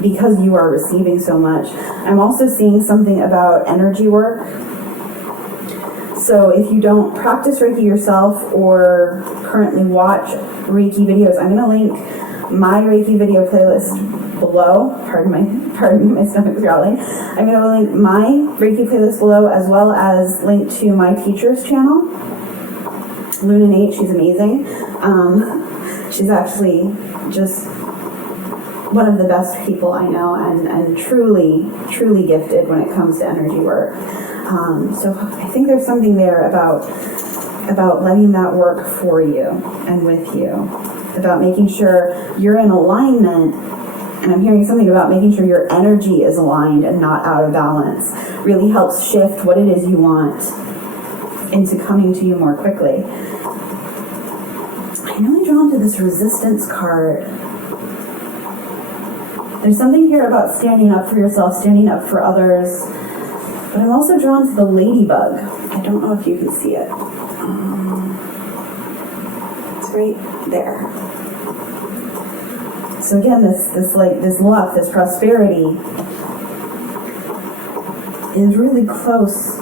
because you are receiving so much. I'm also seeing something about energy work. So if you don't practice Reiki yourself or currently watch Reiki videos, I'm going to link my Reiki video playlist below. Pardon me, my stomach's growling. I'm going to link my Reiki playlist below, as well as link to my teacher's channel, Luna Nate. She's amazing. She's actually just one of the best people I know, and truly, truly gifted when it comes to energy work. So I think there's something there about letting that work for you and with you, about making sure you're in alignment. And I'm hearing something about making sure your energy is aligned and not out of balance. Really helps shift what it is you want into coming to you more quickly. I'm really drawn to this resistance card. There's something here about standing up for yourself, standing up for others, but I'm also drawn to the ladybug. I don't know if you can see it. It's right there. So again, this luck, this prosperity is really close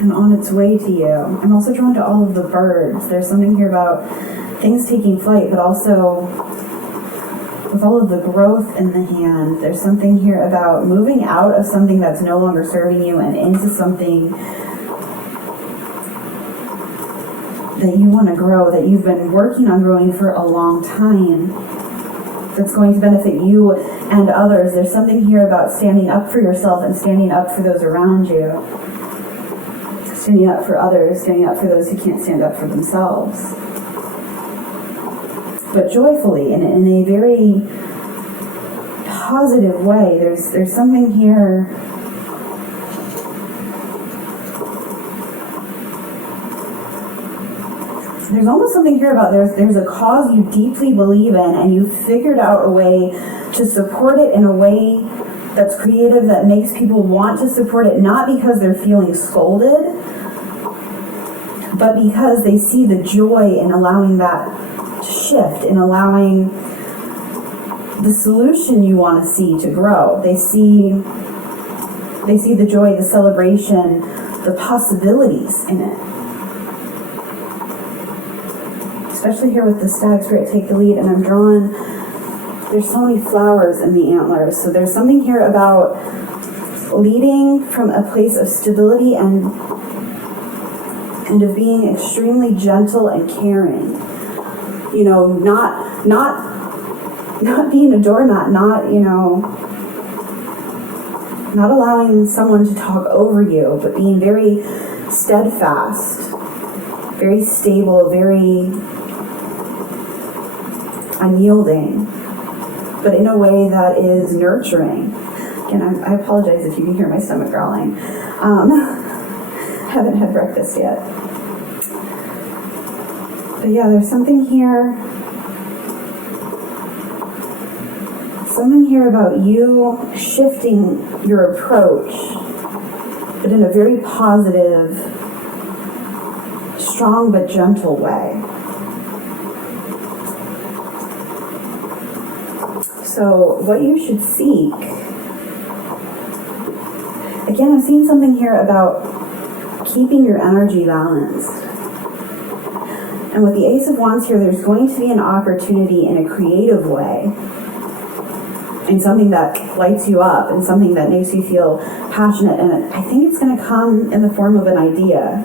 and on its way to you. I'm also drawn to all of the birds. There's something here about things taking flight, but also with all of the growth in the hand, there's something here about moving out of something that's no longer serving you and into something that you want to grow, that you've been working on growing for a long time, that's going to benefit you and others. There's something here about standing up for yourself and standing up for those around you, standing up for others, standing up for those who can't stand up for themselves. But joyfully, in a very positive way. There's something here. There's almost something here about there's a cause you deeply believe in, and you've figured out a way to support it in a way that's creative, that makes people want to support it, not because they're feeling scolded, but because they see the joy in allowing that shift, in allowing the solution you want to see to grow. They see the joy, the celebration, the possibilities in it. Especially here with the stag spirit, take the lead, and I'm drawn, there's so many flowers in the antlers, so there's something here about leading from a place of stability and of being extremely gentle and caring. You know, not being a doormat, not allowing someone to talk over you, but being very steadfast, very stable, very unyielding, but in a way that is nurturing. Again, I apologize if you can hear my stomach growling. Haven't had breakfast yet. But yeah, there's something here about you shifting your approach, but in a very positive, strong but gentle way. So what you should seek, again, I'm seeing something here about keeping your energy balanced. And with the Ace of Wands here, there's going to be an opportunity in a creative way, and something that lights you up, and something that makes you feel passionate. And I think it's going to come in the form of an idea,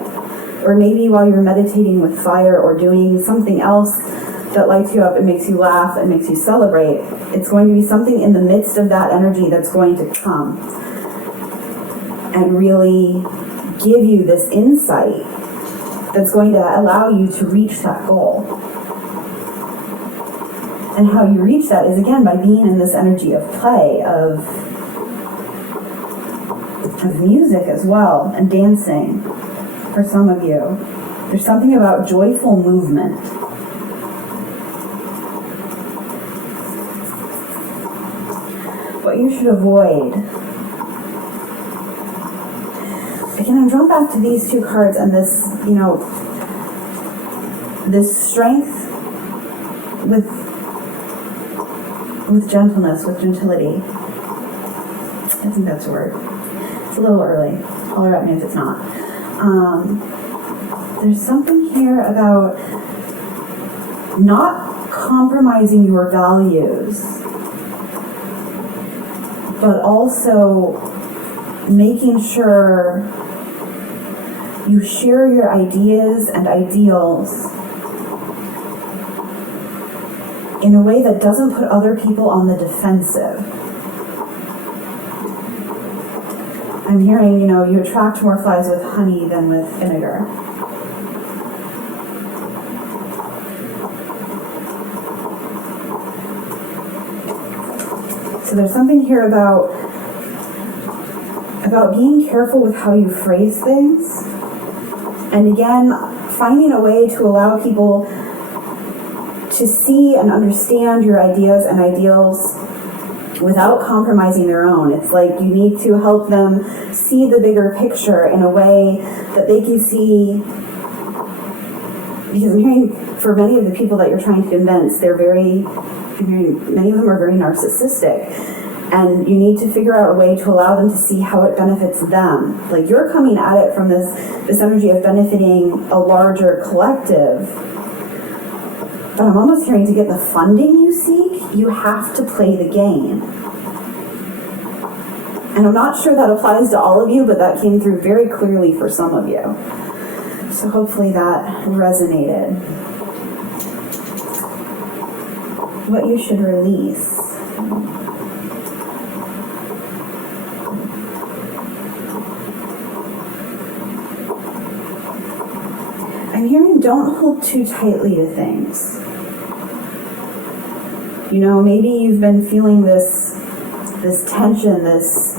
or maybe while you're meditating with fire or doing something else that lights you up and makes you laugh and makes you celebrate. It's going to be something in the midst of that energy that's going to come and really give you this insight that's going to allow you to reach that goal. And how you reach that is, again, by being in this energy of play, of music as well, and dancing for some of you. There's something about joyful movement. What you should avoid. Again, I'm drawn back to these two cards and this, this strength with gentleness, with gentility. I think that's a word. It's a little early. Holler at me if it's not. There's something here about not compromising your values, but also making sure you share your ideas and ideals in a way that doesn't put other people on the defensive. I'm hearing, you attract more flies with honey than with vinegar. So there's something here about being careful with how you phrase things. And again, finding a way to allow people to see and understand your ideas and ideals without compromising their own. It's like you need to help them see the bigger picture in a way that they can see, because I'm hearing for many of the people that you're trying to convince, many of them are very narcissistic, and you need to figure out a way to allow them to see how it benefits them. Like, you're coming at it from this energy of benefiting a larger collective. But I'm almost hearing, to get the funding you seek, you have to play the game. And I'm not sure that applies to all of you, but that came through very clearly for some of you. So hopefully that resonated. What you should release. I'm hearing, don't hold too tightly to things. Maybe you've been feeling this tension, it's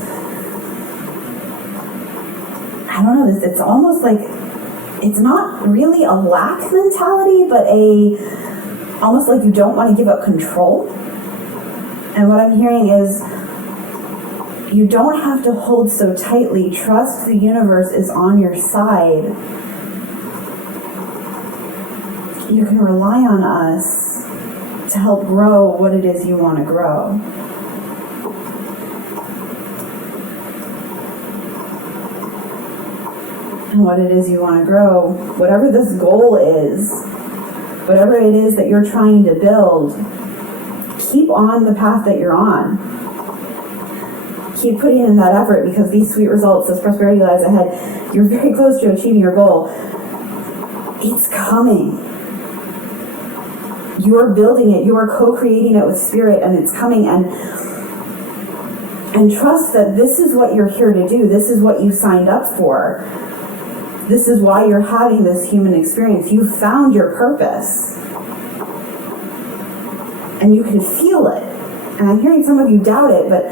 almost like, it's not really a lack mentality, but almost like you don't want to give up control. And what I'm hearing is, you don't have to hold so tightly. Trust the universe is on your side. You can rely on us to help grow what it is you want to grow. And what it is you want to grow, whatever this goal is, whatever it is that you're trying to build, keep on the path that you're on. Keep putting in that effort, because these sweet results, this prosperity lies ahead, you're very close to achieving your goal. It's coming. You are building it, you are co-creating it with spirit, and it's coming. And trust that this is what you're here to do. This is what you signed up for. This is why you're having this human experience. You found your purpose. And you can feel it. And I'm hearing some of you doubt it, but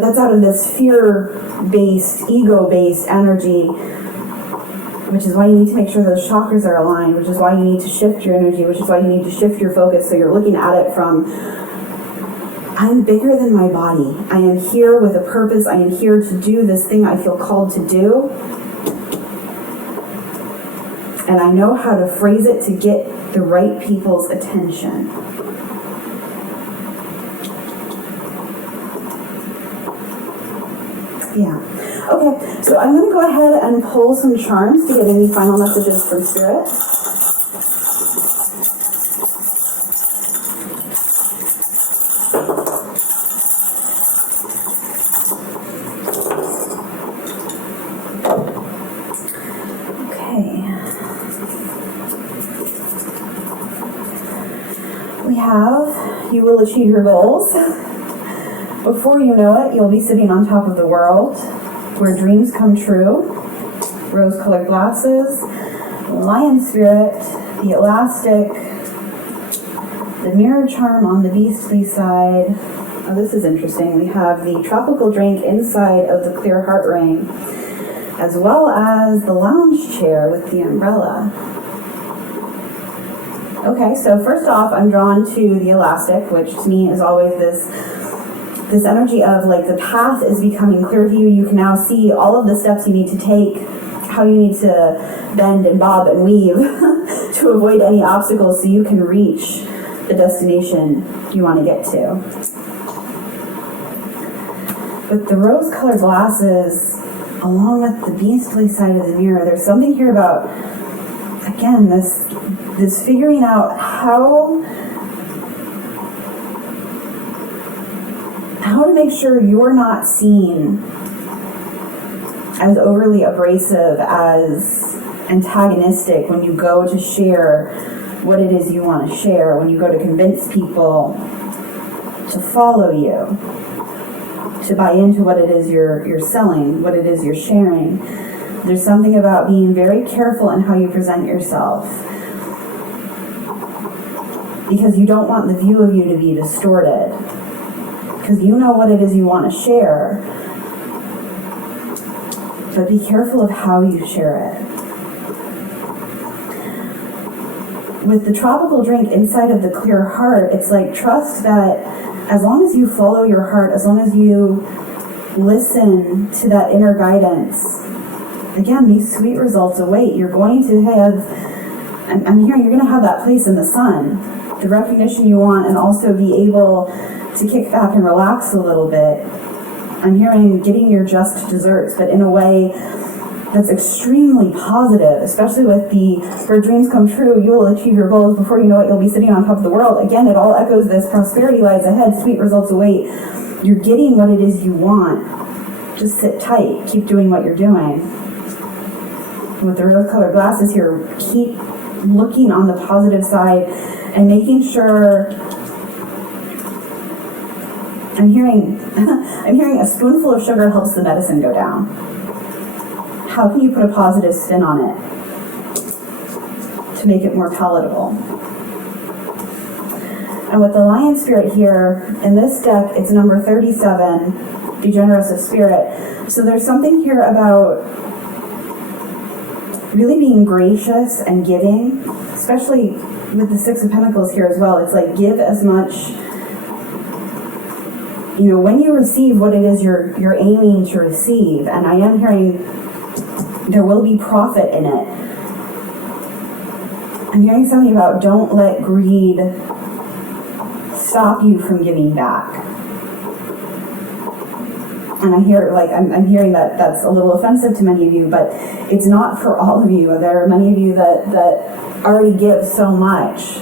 that's out of this fear-based, ego-based energy, which is why you need to make sure those chakras are aligned, which is why you need to shift your energy, which is why you need to shift your focus, so you're looking at it from, I'm bigger than my body. I am here with a purpose. I am here to do this thing I feel called to do. And I know how to phrase it to get the right people's attention. Yeah. Okay, so I'm going to go ahead and pull some charms to get any final messages from Spirit. You will achieve your goals. Before you know it, you'll be sitting on top of the world, where dreams come true. Rose-colored glasses, lion spirit, the elastic, the mirror charm on the beastly side. Oh, this is interesting. We have the tropical drink inside of the clear heart ring, as well as the lounge chair with the umbrella. Okay, so first off, I'm drawn to the elastic, which to me is always this energy of, like, the path is becoming clear to you. You can now see all of the steps you need to take, how you need to bend and bob and weave to avoid any obstacles so you can reach the destination you want to get to. With the rose-colored glasses, along with the beastly side of the mirror, there's something here about, again, this figuring out how to make sure you're not seen as overly abrasive, as antagonistic when you go to share what it is you want to share, when you go to convince people to follow you, to buy into what it is you're selling, what it is you're sharing. There's something about being very careful in how you present yourself, because you don't want the view of you to be distorted, because you know what it is you want to share, but be careful of how you share it. With the tropical drink inside of the clear heart, it's like, trust that as long as you follow your heart, as long as you listen to that inner guidance, again, these sweet results await. You're going to have, I'm hearing, you're going to have that place in the sun, the recognition you want, and also be able to kick back and relax a little bit. I'm hearing getting your just desserts, but in a way that's extremely positive, especially with the, where dreams come true, you will achieve your goals. Before you know it, you'll be sitting on top of the world. Again, it all echoes this: prosperity lies ahead, sweet results await. You're getting what it is you want. Just sit tight, keep doing what you're doing. With the rose-colored glasses here, keep looking on the positive side and making sure. I'm hearing a spoonful of sugar helps the medicine go down. How can you put a positive spin on it to make it more palatable? And with the lion spirit here, in this deck, it's number 37, be generous of spirit. So there's something here about really being gracious and giving, especially with the Six of Pentacles here as well. It's like, give as much. You know, when you receive what it is you're aiming to receive, and I am hearing there will be profit in it. I'm hearing something about don't let greed stop you from giving back. And I hear, like, I'm hearing that that's a little offensive to many of you, but it's not for all of you. There are many of you that already give so much.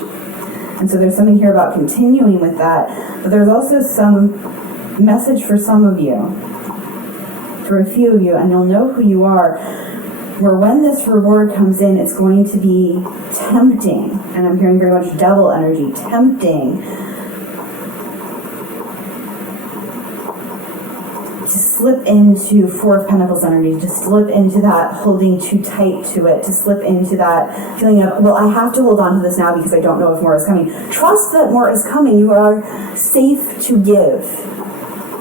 And so there's something here about continuing with that. But there's also some message for some of you, for a few of you, and you'll know who you are, where when this reward comes in, it's going to be tempting. And I'm hearing very much devil energy, tempting to slip into Four of Pentacles energy, to slip into that holding too tight to it, to slip into that feeling of, well, I have to hold on to this now because I don't know if more is coming. Trust that more is coming. You are safe to give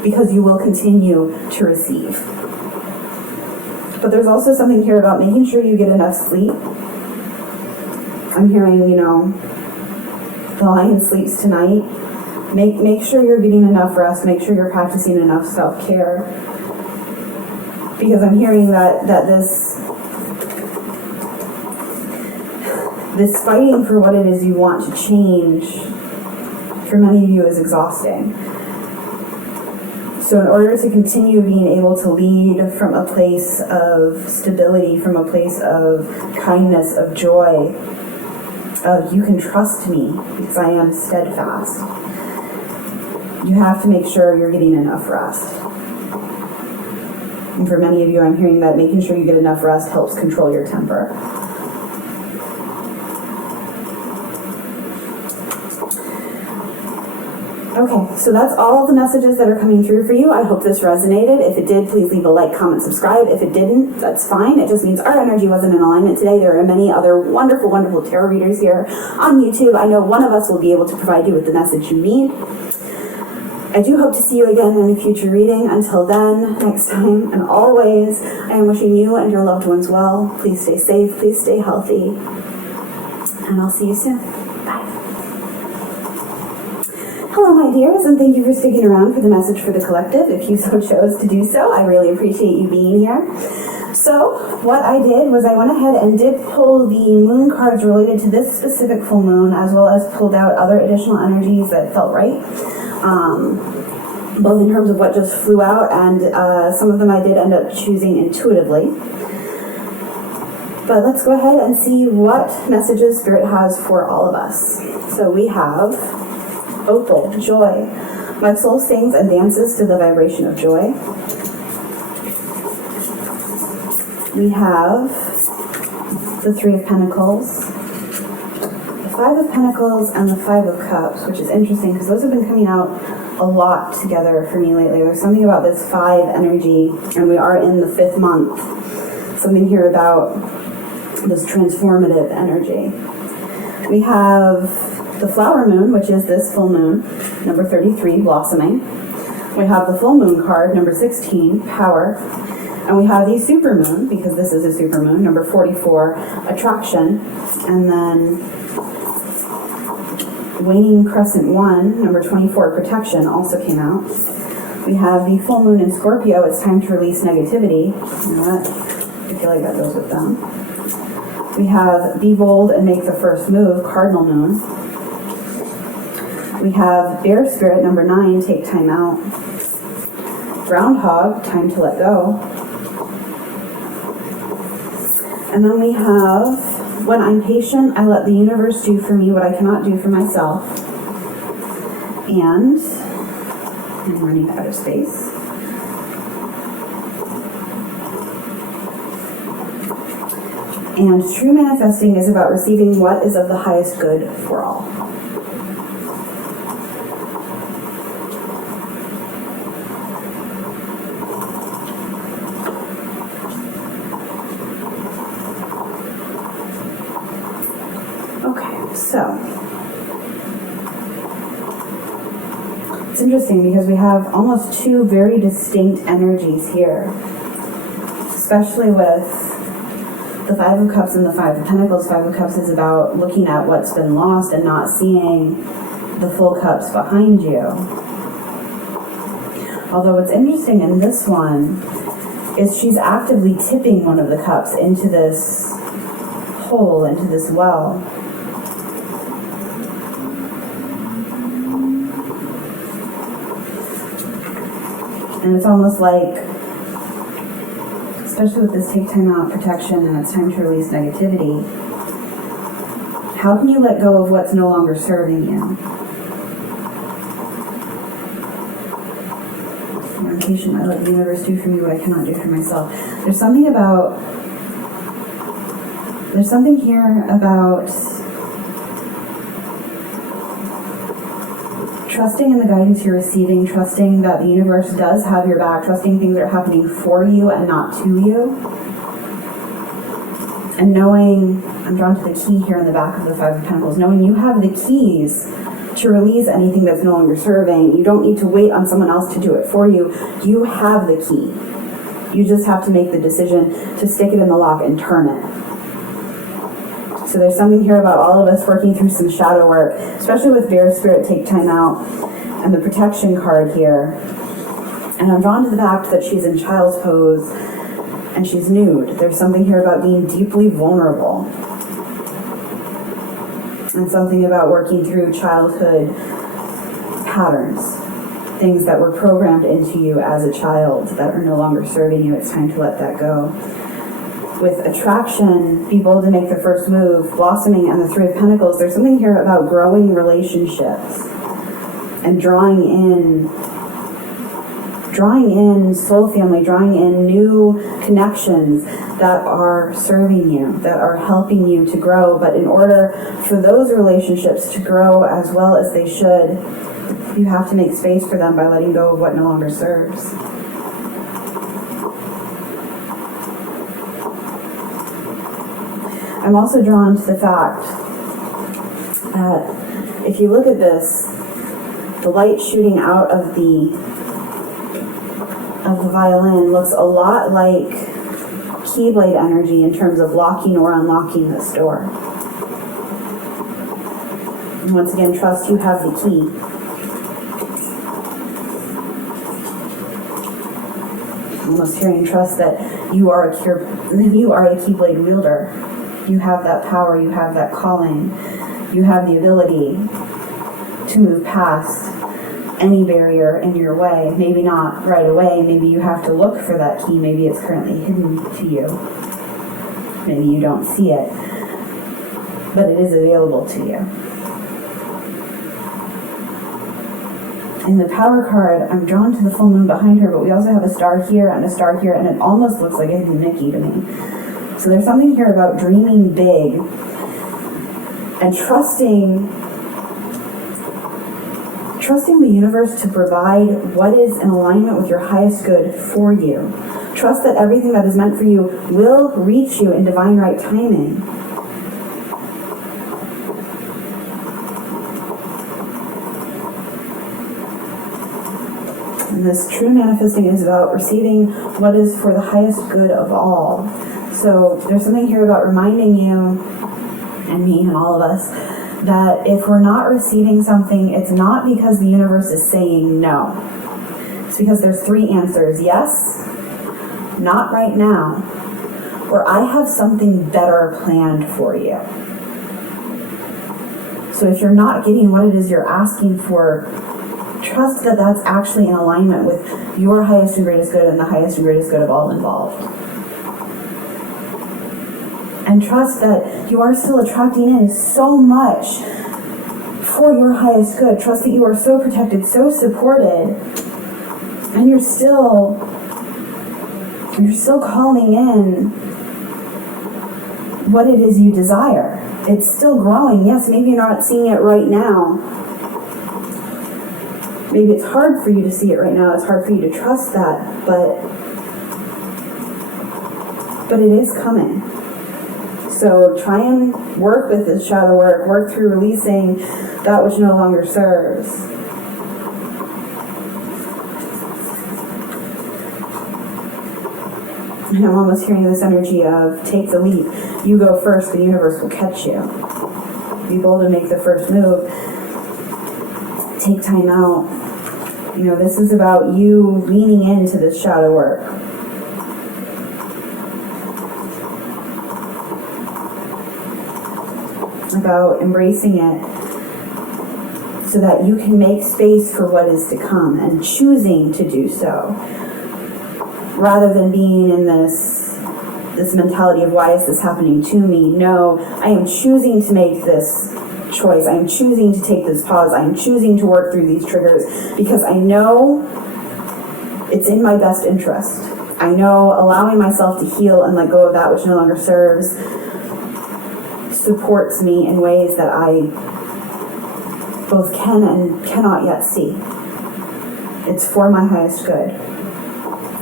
because you will continue to receive. But there's also something here about making sure you get enough sleep. I'm hearing, you know, the lion sleeps tonight. Make sure you're getting enough rest. Make sure you're practicing enough self-care. Because I'm hearing that this fighting for what it is you want to change, for many of you, is exhausting. So in order to continue being able to lead from a place of stability, from a place of kindness, of joy, of you can trust me because I am steadfast, you have to make sure you're getting enough rest. And for many of you, I'm hearing that making sure you get enough rest helps control your temper. Okay, so that's all the messages that are coming through for you. I hope this resonated. If it did, please leave a like, comment, subscribe. If it didn't, that's fine. It just means our energy wasn't in alignment today. There are many other wonderful, wonderful tarot readers here on YouTube. I know one of us will be able to provide you with the message you need. I do hope to see you again in a future reading. Until then, next time, and always, I am wishing you and your loved ones well. Please stay safe, please stay healthy, and I'll see you soon. Bye. Hello, my dears, and thank you for sticking around for the message for the collective. If you so chose to do so, I really appreciate you being here. So, what I did was I went ahead and did pull the moon cards related to this specific full moon, as well as pulled out other additional energies that felt right. Both in terms of what just flew out, and some of them I did end up choosing intuitively. But let's go ahead and see what messages Spirit has for all of us. So we have Opal, joy. My soul sings and dances to the vibration of joy. We have the Three of Pentacles, the Five of Pentacles and the Five of Cups, which is interesting because those have been coming out a lot together for me lately. There's something about this 5 energy, and we are in the 5th month. Something here about this transformative energy. We have the flower moon, which is this full moon, number 33, blossoming. We have the full moon card, number 16, power. And we have the supermoon, because this is a supermoon, number 44, attraction. And then waning crescent 1, number 24, protection, also came out. We have the full moon in Scorpio, it's time to release negativity. You know what? I feel like that goes with them. We have be bold and make the first move, cardinal moon. We have bear spirit, number 9, take time out. Groundhog, time to let go. And then we have, when I'm patient, I let the universe do for me what I cannot do for myself. And I'm running out of space. And true manifesting is about receiving what is of the highest good for all. So, it's interesting because we have almost 2 very distinct energies here, especially with the Five of Cups and the Five of Pentacles. Five of Cups is about looking at what's been lost and not seeing the full cups behind you. Although what's interesting in this one is she's actively tipping one of the cups into this hole, into this well. And it's almost like, especially with this take time out protection and it's time to release negativity, how can you let go of what's no longer serving you? When I'm patient, I let the universe do for me what I cannot do for myself. There's something here about trusting in the guidance you're receiving, trusting that the universe does have your back, trusting things are happening for you and not to you. And knowing, I'm drawn to the key here in the back of the Five of Pentacles, knowing you have the keys to release anything that's no longer serving. You don't need to wait on someone else to do it for you. You have the key. You just have to make the decision to stick it in the lock and turn it. So there's something here about all of us working through some shadow work, especially with Bear Spirit, take time out, and the protection card here. And I'm drawn to the fact that she's in child's pose and she's nude. There's something here about being deeply vulnerable. And something about working through childhood patterns, things that were programmed into you as a child that are no longer serving you. It's time to let that go. With attraction, be bold to make the first move, blossoming, and the Three of Pentacles, there's something here about growing relationships and drawing in soul family, drawing in new connections that are serving you, that are helping you to grow. But in order for those relationships to grow as well as they should, you have to make space for them by letting go of what no longer serves. I'm also drawn to the fact that if you look at this, the light shooting out of the violin looks a lot like Keyblade energy in terms of locking or unlocking this door. And once again, trust you have the key. I'm almost hearing trust that you are a Keyblade wielder. You have that power, you have that calling, you have the ability to move past any barrier in your way. Maybe not right away, maybe you have to look for that key, maybe it's currently hidden to you. Maybe you don't see it, but it is available to you. In the power card, I'm drawn to the full moon behind her, but we also have a star here, and it almost looks like a hidden Mickey to me. So there's something here about dreaming big and trusting the universe to provide what is in alignment with your highest good for you. Trust that everything that is meant for you will reach you in divine right timing. And this true manifesting is about receiving what is for the highest good of all. So there's something here about reminding you, and me and all of us, that if we're not receiving something, it's not because the universe is saying no. It's because there's three answers: yes, not right now, or I have something better planned for you. So if you're not getting what it is you're asking for, trust that that's actually in alignment with your highest and greatest good and the highest and greatest good of all involved. And trust that you are still attracting in so much for your highest good. Trust that you are so protected, so supported, and you're still calling in what it is you desire. It's still growing. Yes, maybe you're not seeing it right now. Maybe it's hard for you to see it right now. It's hard for you to trust that, but it is coming. So try and work with this shadow work through releasing that which no longer serves. And I'm almost hearing this energy of take the leap. You go first, the universe will catch you. Be bold and make the first move. Take time out. You know, this is about you leaning into this shadow work. About embracing it so that you can make space for what is to come and choosing to do so, rather than being in this mentality of why is this happening to me. No, I am choosing to make this choice. I am choosing to take this pause. I am choosing to work through these triggers because I know it's in my best interest. I know allowing myself to heal and let go of that which no longer serves supports me in ways that I both can and cannot yet see. It's for my highest good.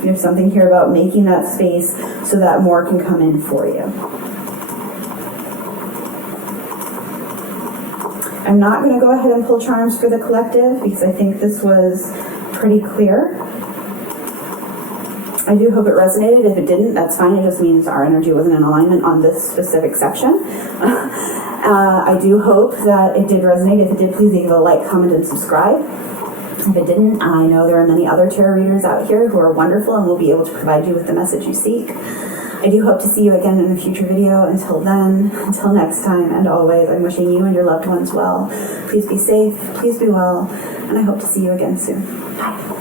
There's something here about making that space so that more can come in for you. I'm not going to go ahead and pull charms for the collective because I think this was pretty clear. I do hope it resonated. If it didn't, that's fine. It just means our energy wasn't in alignment on this specific section. I do hope that it did resonate. If it did, please leave a like, comment, and subscribe. If it didn't, I know there are many other tarot readers out here who are wonderful and will be able to provide you with the message you seek. I do hope to see you again in a future video. Until then, until next time, and always, I'm wishing you and your loved ones well. Please be safe, please be well, and I hope to see you again soon. Bye.